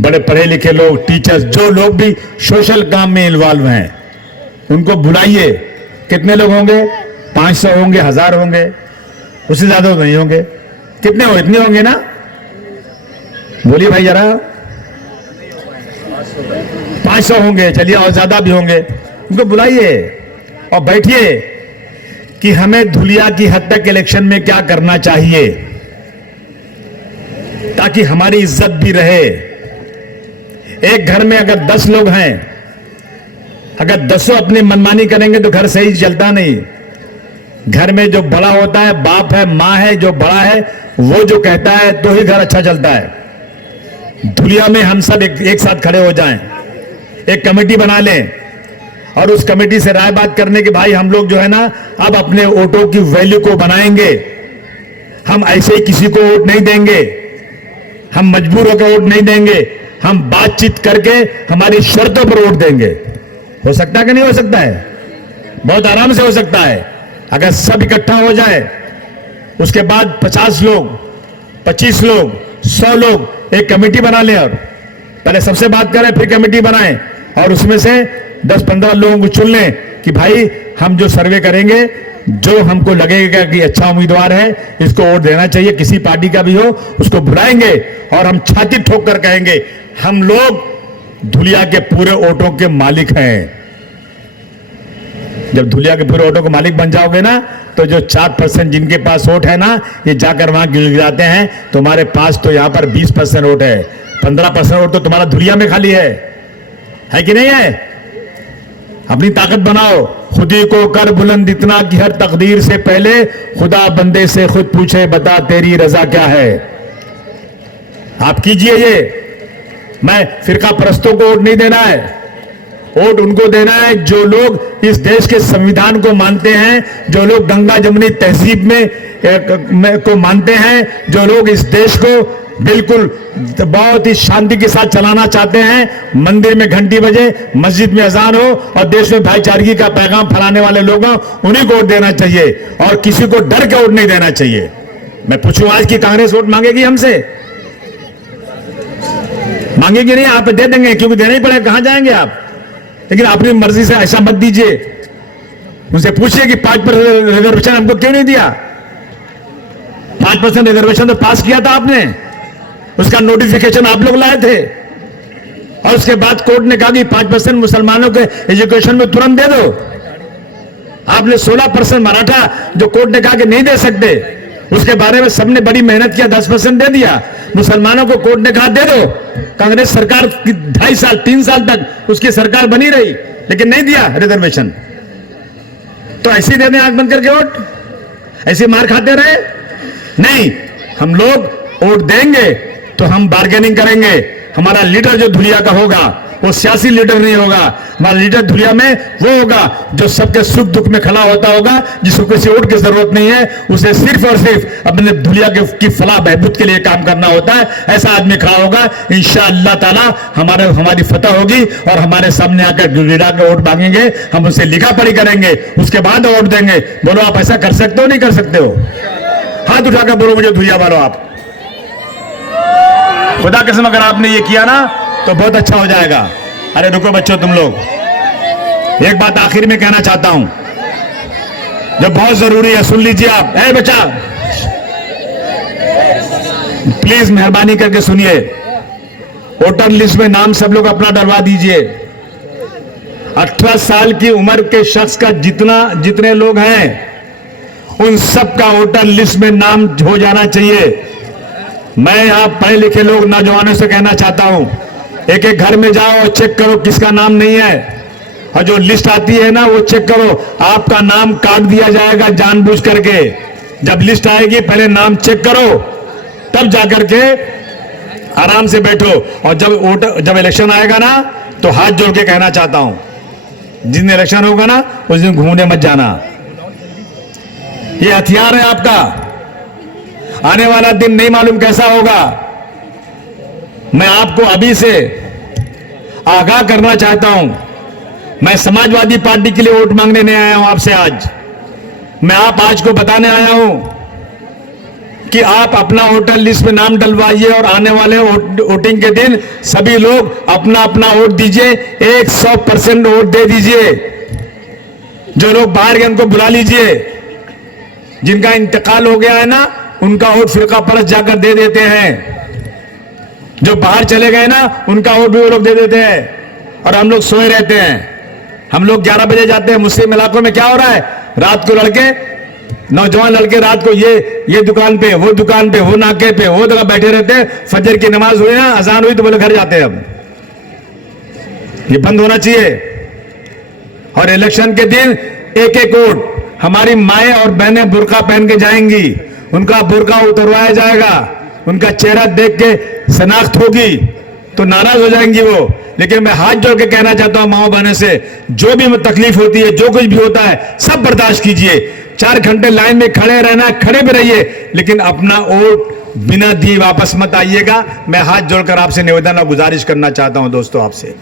बड़े पढ़े लिखे लोग, टीचर्स, जो लोग भी सोशल काम में इन्वॉल्व हैं उनको बुलाइए। कितने लोग होंगे? 500 होंगे, 1000 होंगे, उससे ज्यादा तो नहीं होंगे। कितने हो? इतने होंगे ना? बोलिए भाई जरा। 500 होंगे, चलिए, और ज्यादा भी होंगे, उनको बुलाइए और बैठिए कि हमें धुलिया की हद तक इलेक्शन में क्या करना चाहिए ताकि हमारी इज्जत भी रहे। एक घर में अगर 10 लोग हैं, अगर 10 अपनी मनमानी करेंगे तो घर सही चलता नहीं। घर में जो बड़ा होता है, बाप है, मां है, जो बड़ा है, वो जो कहता है तो ही घर अच्छा चलता है। धुलिया में हम सब एक साथ खड़े हो जाएं, एक कमेटी बना लें और उस कमेटी से राय बात करने के भाई हम लोग जो है ना अब अपने वोटों की वैल्यू को बनाएंगे। हम ऐसे ही किसी को वोट नहीं देंगे, हम मजबूर होकर वोट नहीं देंगे, हम बातचीत करके हमारी शर्तों पर वोट देंगे। हो सकता है कि नहीं हो सकता है? बहुत आराम से हो सकता है। अगर सब इकट्ठा हो जाए, उसके बाद 50 लोग, 25 लोग, 100 लोग एक कमेटी बना लें और पहले सबसे बात करें, फिर कमेटी बनाएं और उसमें से 10-15 लोगों को चुन लें कि भाई हम जो सर्वे करेंगे, जो हमको लगेगा कि अच्छा उम्मीदवार है, इसको वोट देना चाहिए, किसी पार्टी का भी हो, उसको बुलाएंगे और हम छाती ठोक कर कहेंगे हम लोग धुलिया के पूरे वोटों के मालिक हैं। जब धुलिया के पूरे वोटों के मालिक बन जाओगे ना तो जो 4% जिनके पास वोट है ना, ये जाकर वहां गिड़गिड़ाते हैं तुम्हारे पास तो यहां पर 20% वोट है, 15% वोट तो तुम्हारा धुलिया में खाली है कि नहीं है? अपनी ताकत बनाओ, खुदी को कर बुलंद इतना कि हर तकदीर से पहले खुदा बंदे से खुद पूछे बता तेरी रजा क्या है। आप कीजिए ये। मैं फिरका परस्तों को वोट नहीं देना है, वोट उनको देना है जो लोग इस देश के संविधान को मानते हैं, जो लोग गंगा जमुनी तहजीब में को मानते हैं, जो लोग इस देश को बिल्कुल बहुत ही शांति के साथ चलाना चाहते हैं। मंदिर में घंटी बजे, मस्जिद में अजान हो और देश में भाईचारगी का पैगाम फैलाने वाले लोग उन्हीं को वोट देना चाहिए और किसी को डर के वोट नहीं देना चाहिए। मैं पूछूं आज की कांग्रेस वोट मांगेगी हमसे? मांगेगी नहीं, आप दे देंगे क्योंकि देना ही पड़ेगा, कहां जाएंगे आप? लेकिन अपनी मर्जी से ऐसा मत दीजिए। उनसे पूछिए कि 5% रिजर्वेशन हमको क्यों नहीं दिया? 5% रिजर्वेशन तो पास किया था आपने, उसका नोटिफिकेशन आप लोग लाए थे और उसके बाद कोर्ट ने कहा कि 5% मुसलमानों के एजुकेशन में तुरंत दे दो। आपने 16% मराठा जो कोर्ट ने कहा कि नहीं दे सकते, उसके बारे में सबने बड़ी मेहनत किया, 10% दे दिया। मुसलमानों को कोर्ट ने कहा दे दो। कांग्रेस सरकार 2.5 साल 3 साल तक उसकी सरकार बनी रही लेकिन नहीं दिया रिजर्वेशन। तो ऐसे दे दें आंख बंद करके वोट? ऐसे मार खाते रहे? नहीं, हम लोग वोट देंगे तो हम बार्गेनिंग करेंगे। हमारा लीडर जो धुलिया का होगा वो सियासी लीडर नहीं होगा, हमारा लीडर धुलिया में वो होगा जो सबके सुख दुख में खड़ा होता होगा, जिसको किसी वोट की जरूरत नहीं है, उसे सिर्फ और सिर्फ अपने धुलिया की फलाह बहबूद के लिए काम करना होता है। ऐसा आदमी खड़ा होगा, इंशाअल्लाह ताला हमारी फतह होगी और हमारे सामने आकर गिड़ा के वोट मांगेंगे, हम उसे लिखा पढ़ी करेंगे, उसके बाद वोट देंगे। बोलो आप ऐसा कर सकते हो नहीं कर सकते हो? हाथ उठाकर बोलो मुझे धुलिया वालों आप। खुदा कसम अगर आपने ये किया ना तो बहुत अच्छा हो जाएगा। अरे रुको बच्चों, तुम लोग, एक बात आखिर में कहना चाहता हूं जो बहुत जरूरी है, सुन लीजिए आप। ए बच्चा, प्लीज मेहरबानी करके सुनिए, वोटर लिस्ट में नाम सब लोग अपना डलवा दीजिए। 18 साल की उम्र के शख्स का जितने लोग हैं उन सब का वोटर लिस्ट में नाम हो जाना चाहिए। मैं यहां पढ़े लिखे लोग नौजवानों से कहना चाहता हूं, एक एक घर में जाओ और चेक करो किसका नाम नहीं है, और जो लिस्ट आती है ना वो चेक करो, आपका नाम काट दिया जाएगा जानबूझ करके। जब लिस्ट आएगी पहले नाम चेक करो, तब जाकर के आराम से बैठो। और जब इलेक्शन आएगा ना तो हाथ जोड़ के कहना चाहता हूं, जिस दिन इलेक्शन होगा ना उस दिन घूमने मत जाना। ये हथियार है आपका, आने वाला दिन नहीं मालूम कैसा होगा। मैं आपको अभी से आगाह करना चाहता हूं, मैं समाजवादी पार्टी के लिए वोट मांगने नहीं आया हूं आपसे। आज मैं आज को बताने आया हूं कि आप अपना वोटर लिस्ट में नाम डलवाइए और आने वाले वोटिंग के दिन सभी लोग अपना अपना वोट दीजिए, 100% वोट दे दीजिए। जो लोग बाहर गए उनको बुला लीजिए, जिनका इंतकाल हो गया है ना उनका वोट फिरका परस्त जाकर दे देते हैं, जो बाहर चले गए ना उनका वोट भी वो लोग दे देते हैं, और हम लोग सोए रहते हैं। हम लोग 11 बजे जाते हैं। मुस्लिम इलाकों में क्या हो रहा है, रात को लड़के, नौजवान लड़के रात को ये दुकान पे, वो दुकान पे, वो नाके पे, वो जगह बैठे रहते हैं। फजर की नमाज हुई ना, अजान हुई तो बोले घर जाते हैं। अब ये बंद होना चाहिए। और इलेक्शन के दिन एक एक वोट, हमारी माएं और बहनें बुर्का पहन के जाएंगी, उनका बुर्का उतरवाया जाएगा, उनका चेहरा देख के शनाख्त होगी तो नाराज हो जाएंगी वो। लेकिन मैं हाथ जोड़ के कहना चाहता हूं माओ बहनों से, जो भी तकलीफ होती है, जो कुछ भी होता है, सब बर्दाश्त कीजिए। 4 घंटे लाइन में खड़े रहना, खड़े भी रहिए, लेकिन अपना वोट बिना दिए वापस मत आइएगा। मैं हाथ जोड़कर आपसे निवेदन और गुजारिश करना चाहता हूं दोस्तों, आपसे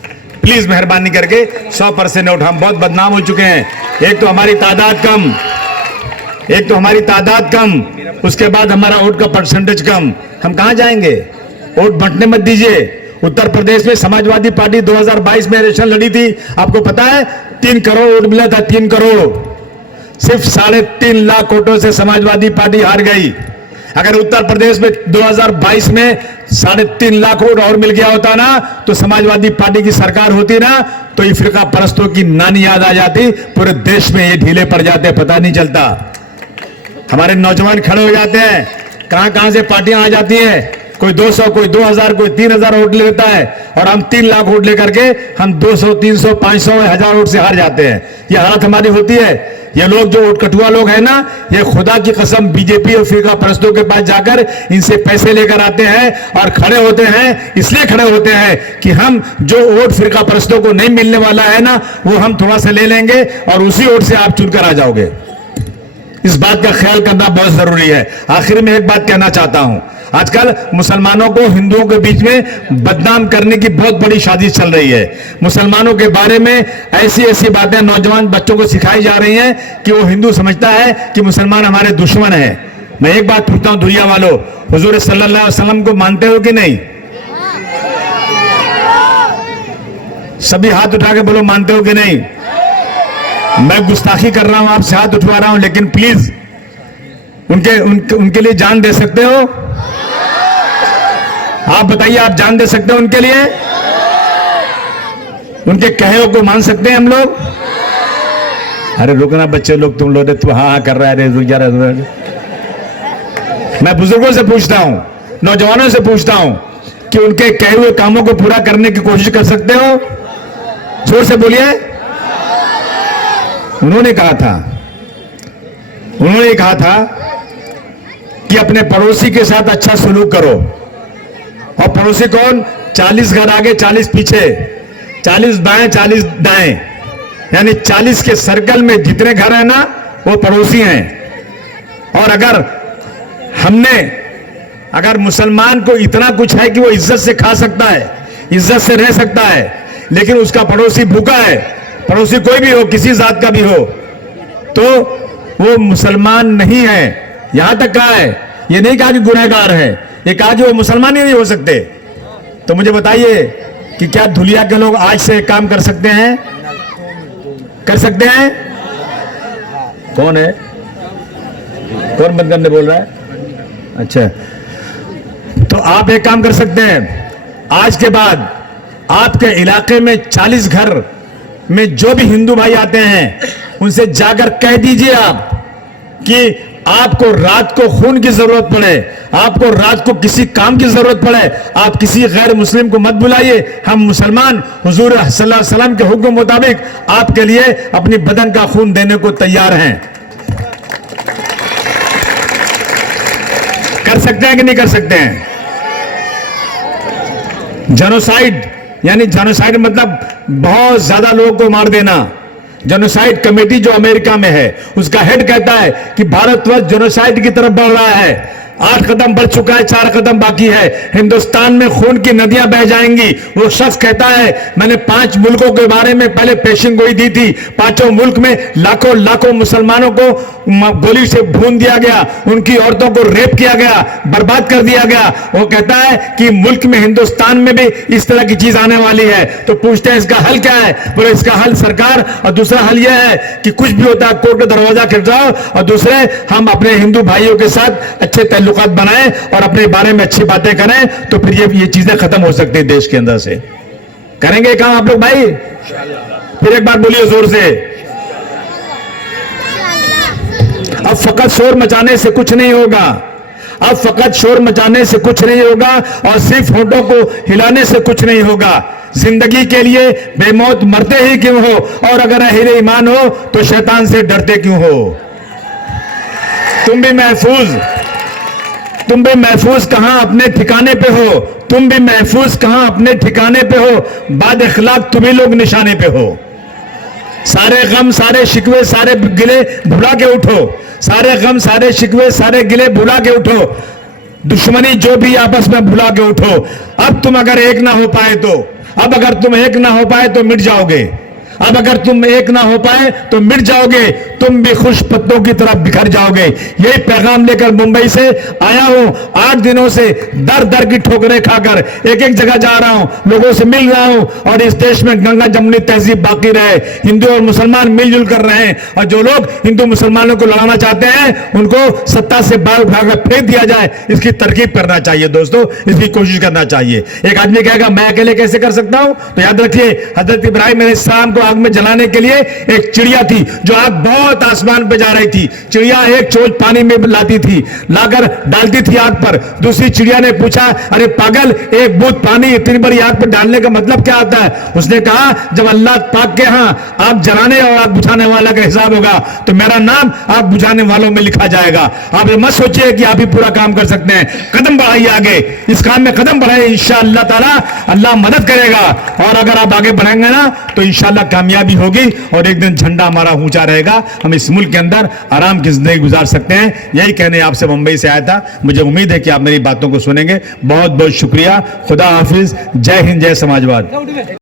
प्लीज मेहरबानी करके 100% वोट। हम बहुत बदनाम हो चुके हैं। एक तो हमारी तादाद कम, उसके बाद हमारा वोट का परसेंटेज कम। हम कहां जाएंगे? वोट बंटने मत दीजिए। उत्तर प्रदेश में समाजवादी पार्टी 2022 में इलेक्शन लड़ी थी, आपको पता है 3 करोड़ वोट मिला था। 3 करोड़, सिर्फ 3.5 लाख वोटों से समाजवादी पार्टी हार गई। अगर उत्तर प्रदेश में 2022 में 3.5 लाख वोट और मिल गया होता ना, तो समाजवादी पार्टी की सरकार होती ना, तो ये फिरका परस्तों की नानी याद आ जाती, पूरे देश में ये ढीले पड़ जाते, पता नहीं चलता। हमारे नौजवान खड़े हो जाते हैं, कहां कहां से पार्टियां आ जाती हैं, कोई 200, कोई 2000, कोई 3000 वोट ले लेता है, और हम 3 लाख वोट लेकर के हम 200, 300, 500, 1000 वोट से हार जाते हैं। ये हालत हमारी होती है। ये लोग जो वोट कटुआ लोग हैं ना, ये खुदा की कसम बीजेपी और फिरका परस्तों के पास जाकर इनसे पैसे लेकर आते हैं और खड़े होते हैं। इसलिए खड़े होते हैं कि हम जो वोट फिरका परस्तों को नहीं मिलने वाला है ना, वो हम थोड़ा सा ले लेंगे और उसी वोट से आप चुनकर आ जाओगे। इस बात का ख्याल करना बहुत जरूरी है। आखिर में एक बात कहना चाहता हूं, आजकल मुसलमानों को हिंदुओं के बीच में बदनाम करने की बहुत बड़ी साजिश चल रही है। मुसलमानों के बारे में ऐसी ऐसी बातें नौजवान बच्चों को सिखाई जा रही हैं कि वो हिंदू समझता है कि मुसलमान हमारे दुश्मन है। मैं एक बात पूछता हूं दुनिया वालों, हुजूर सल्लल्लाहु अलैहि वसल्लम को मानते हो कि नहीं? सभी हाथ उठा के बोलो, मानते हो कि नहीं? मैं गुस्ताखी कर रहा हूं, आपसे हाथ उठवा रहा हूं, लेकिन प्लीज उनके लिए जान दे सकते हो? आप बताइए, आप जान दे सकते हो उनके लिए? उनके कहे को मान सकते हैं हम लोग? अरे रुकना बच्चे लोग, तुम लोग तो हाँ कर रहा है, रुक जा रहा है। मैं बुजुर्गों से पूछता हूं, नौजवानों से पूछता हूं कि उनके कहे हुए कामों को पूरा करने की कोशिश कर सकते हो? जोर से बोलिए। उन्होंने कहा था कि अपने पड़ोसी के साथ अच्छा सलूक करो। और पड़ोसी कौन? 40 घर आगे 40 पीछे, 40 बाएं 40 दाएं, यानी 40 के सर्कल में जितने घर हैं ना वो पड़ोसी हैं। और अगर मुसलमान को इतना कुछ है कि वो इज्जत से खा सकता है, इज्जत से रह सकता है, लेकिन उसका पड़ोसी भूखा है, पड़ोसी कोई भी हो, किसी जात का भी हो, तो वो मुसलमान नहीं है। यहां तक कहा है, ये नहीं कहा कि गुनहगार है, ये कहा कि वो मुसलमान ही नहीं हो सकते। तो मुझे बताइए कि क्या धुलिया के लोग आज से काम कर सकते हैं? कर सकते हैं? कौन है? कौन बंद करने बोल रहा है? अच्छा, तो आप एक काम कर सकते हैं, आज के बाद आपके इलाके में 40 घर में जो भी हिंदू भाई आते हैं उनसे जाकर कह दीजिए आप कि आपको रात को खून की जरूरत पड़े, आपको रात को किसी काम की जरूरत पड़े, आप किसी गैर मुस्लिम को मत बुलाइए। हम मुसलमान हुजूर सल्लल्लाहु अलैहि वसल्लम के हुक्म मुताबिक आपके लिए अपनी बदन का खून देने को तैयार हैं। कर सकते हैं कि नहीं कर सकते हैं? जेनोसाइड यानी जेनोसाइड मतलब बहुत ज्यादा लोगों को मार देना। जेनोसाइड कमेटी जो अमेरिका में है उसका हेड कहता है कि भारतवर्ष जेनोसाइड की तरफ बढ़ रहा है। 8 कदम बढ़ चुका है, 4 कदम बाकी है। हिंदुस्तान में खून की नदियां बह जाएंगी। वो शख्स कहता है मैंने 5 मुल्कों के बारे में पहले पेशिंग गोई दी थी। 5 मुल्क में लाखों लाखों मुसलमानों को गोली से भून दिया गया, उनकी औरतों को रेप किया गया, बर्बाद कर दिया गया। वो कहता है कि मुल्क में हिंदुस्तान में भी इस तरह की चीज आने वाली है। तो पूछते हैं इसका हल क्या है? बोले इसका हल सरकार, और दूसरा हल यह है कि कुछ भी होता है कोर्ट का दरवाजा खटखटाओ, और दूसरे हम अपने हिंदू भाइयों के साथ अच्छे ताल्लुकात बनाएं और अपने बारे में अच्छी बातें करें, तो फिर ये चीजें खत्म हो सकती है देश के अंदर से। करेंगे काम आप लोग भाई? फिर एक बार बोलिए जोर से। अब फकत शोर मचाने से कुछ नहीं होगा, अब फकत शोर मचाने से कुछ नहीं होगा, और सिर्फ होंठों को हिलाने से कुछ नहीं होगा। जिंदगी के लिए बेमौत मरते ही क्यों हो, और अगर अहले ईमान हो तो शैतान से डरते क्यों हो। तुम भी महफूज कहां अपने ठिकाने पे हो, तुम भी महफूज कहां अपने ठिकाने पे हो, बाद अखलाक तुम्ही लोग निशाने पे हो। सारे गम सारे शिकवे सारे गिले भुला के उठो, सारे गम सारे शिकवे सारे गिले भुला के उठो, दुश्मनी जो भी आपस में भुला के उठो। अब तुम अगर एक ना हो पाए तो, अब अगर तुम एक ना हो पाए तो मिट जाओगे, अब अगर तुम एक ना हो पाए तो मिट जाओगे, तुम भी खुश पत्तों की तरफ बिखर जाओगे। यही पैगाम लेकर मुंबई से आया हूं। 8 दिनों से दर दर की ठोकरें खाकर एक एक जगह जा रहा हूं, लोगों से मिल रहा हूं, और इस देश में गंगा जमुनी तहजीब बाकी रहे, हिंदू और मुसलमान मिलजुल कर रहे हैं। और जो लोग हिंदू मुसलमानों को लड़ाना चाहते हैं उनको सत्ता से बाहर उठाकर फेंक दिया जाए, इसकी तरकीब करना चाहिए दोस्तों, इसकी कोशिश करना चाहिए। एक आदमी कहेगा मैं अकेले कैसे कर सकता हूं, तो याद रखिए हजरत इब्राहिम अलैहिस्सलाम को आग में जलाने के लिए एक चिड़िया थी जो आग बहुत आसमान पे जा रही थी। चिड़िया एक चोंच पानी में लाती थी, लाकर डालती थी आग पर। दूसरी चिड़िया ने पूछा अरे पागल, एक बूंद पानी इतनी बड़ी आग पर डालने का मतलब क्या आता है? उसने कहा जब अल्लाह पाक के यहां आग जलाने और आग बुझाने वाला का हिसाब होगा तो मेरा नाम आग बुझाने वालों में लिखा जाएगा। आप ये मत सोचिए कि आप ही पूरा काम कर सकते हैं। कदम बढ़ाइए आगे, इस काम में कदम बढ़ाइए, इंशाअल्लाह ताला अल्लाह मदद करेगा। और अगर आप आगे बढ़ेंगे ना तो इंशाअल्लाह कामयाबी होगी, और एक दिन झंडा हमारा ऊंचा रहेगा। हम इस मुल्क के अंदर आराम की जिंदगी गुजार सकते हैं। यही कहने आपसे मुंबई से आया था। मुझे उम्मीद है कि आप मेरी बातों को सुनेंगे। बहुत बहुत शुक्रिया। खुदा हाफिज। जय हिंद, जय समाजवाद।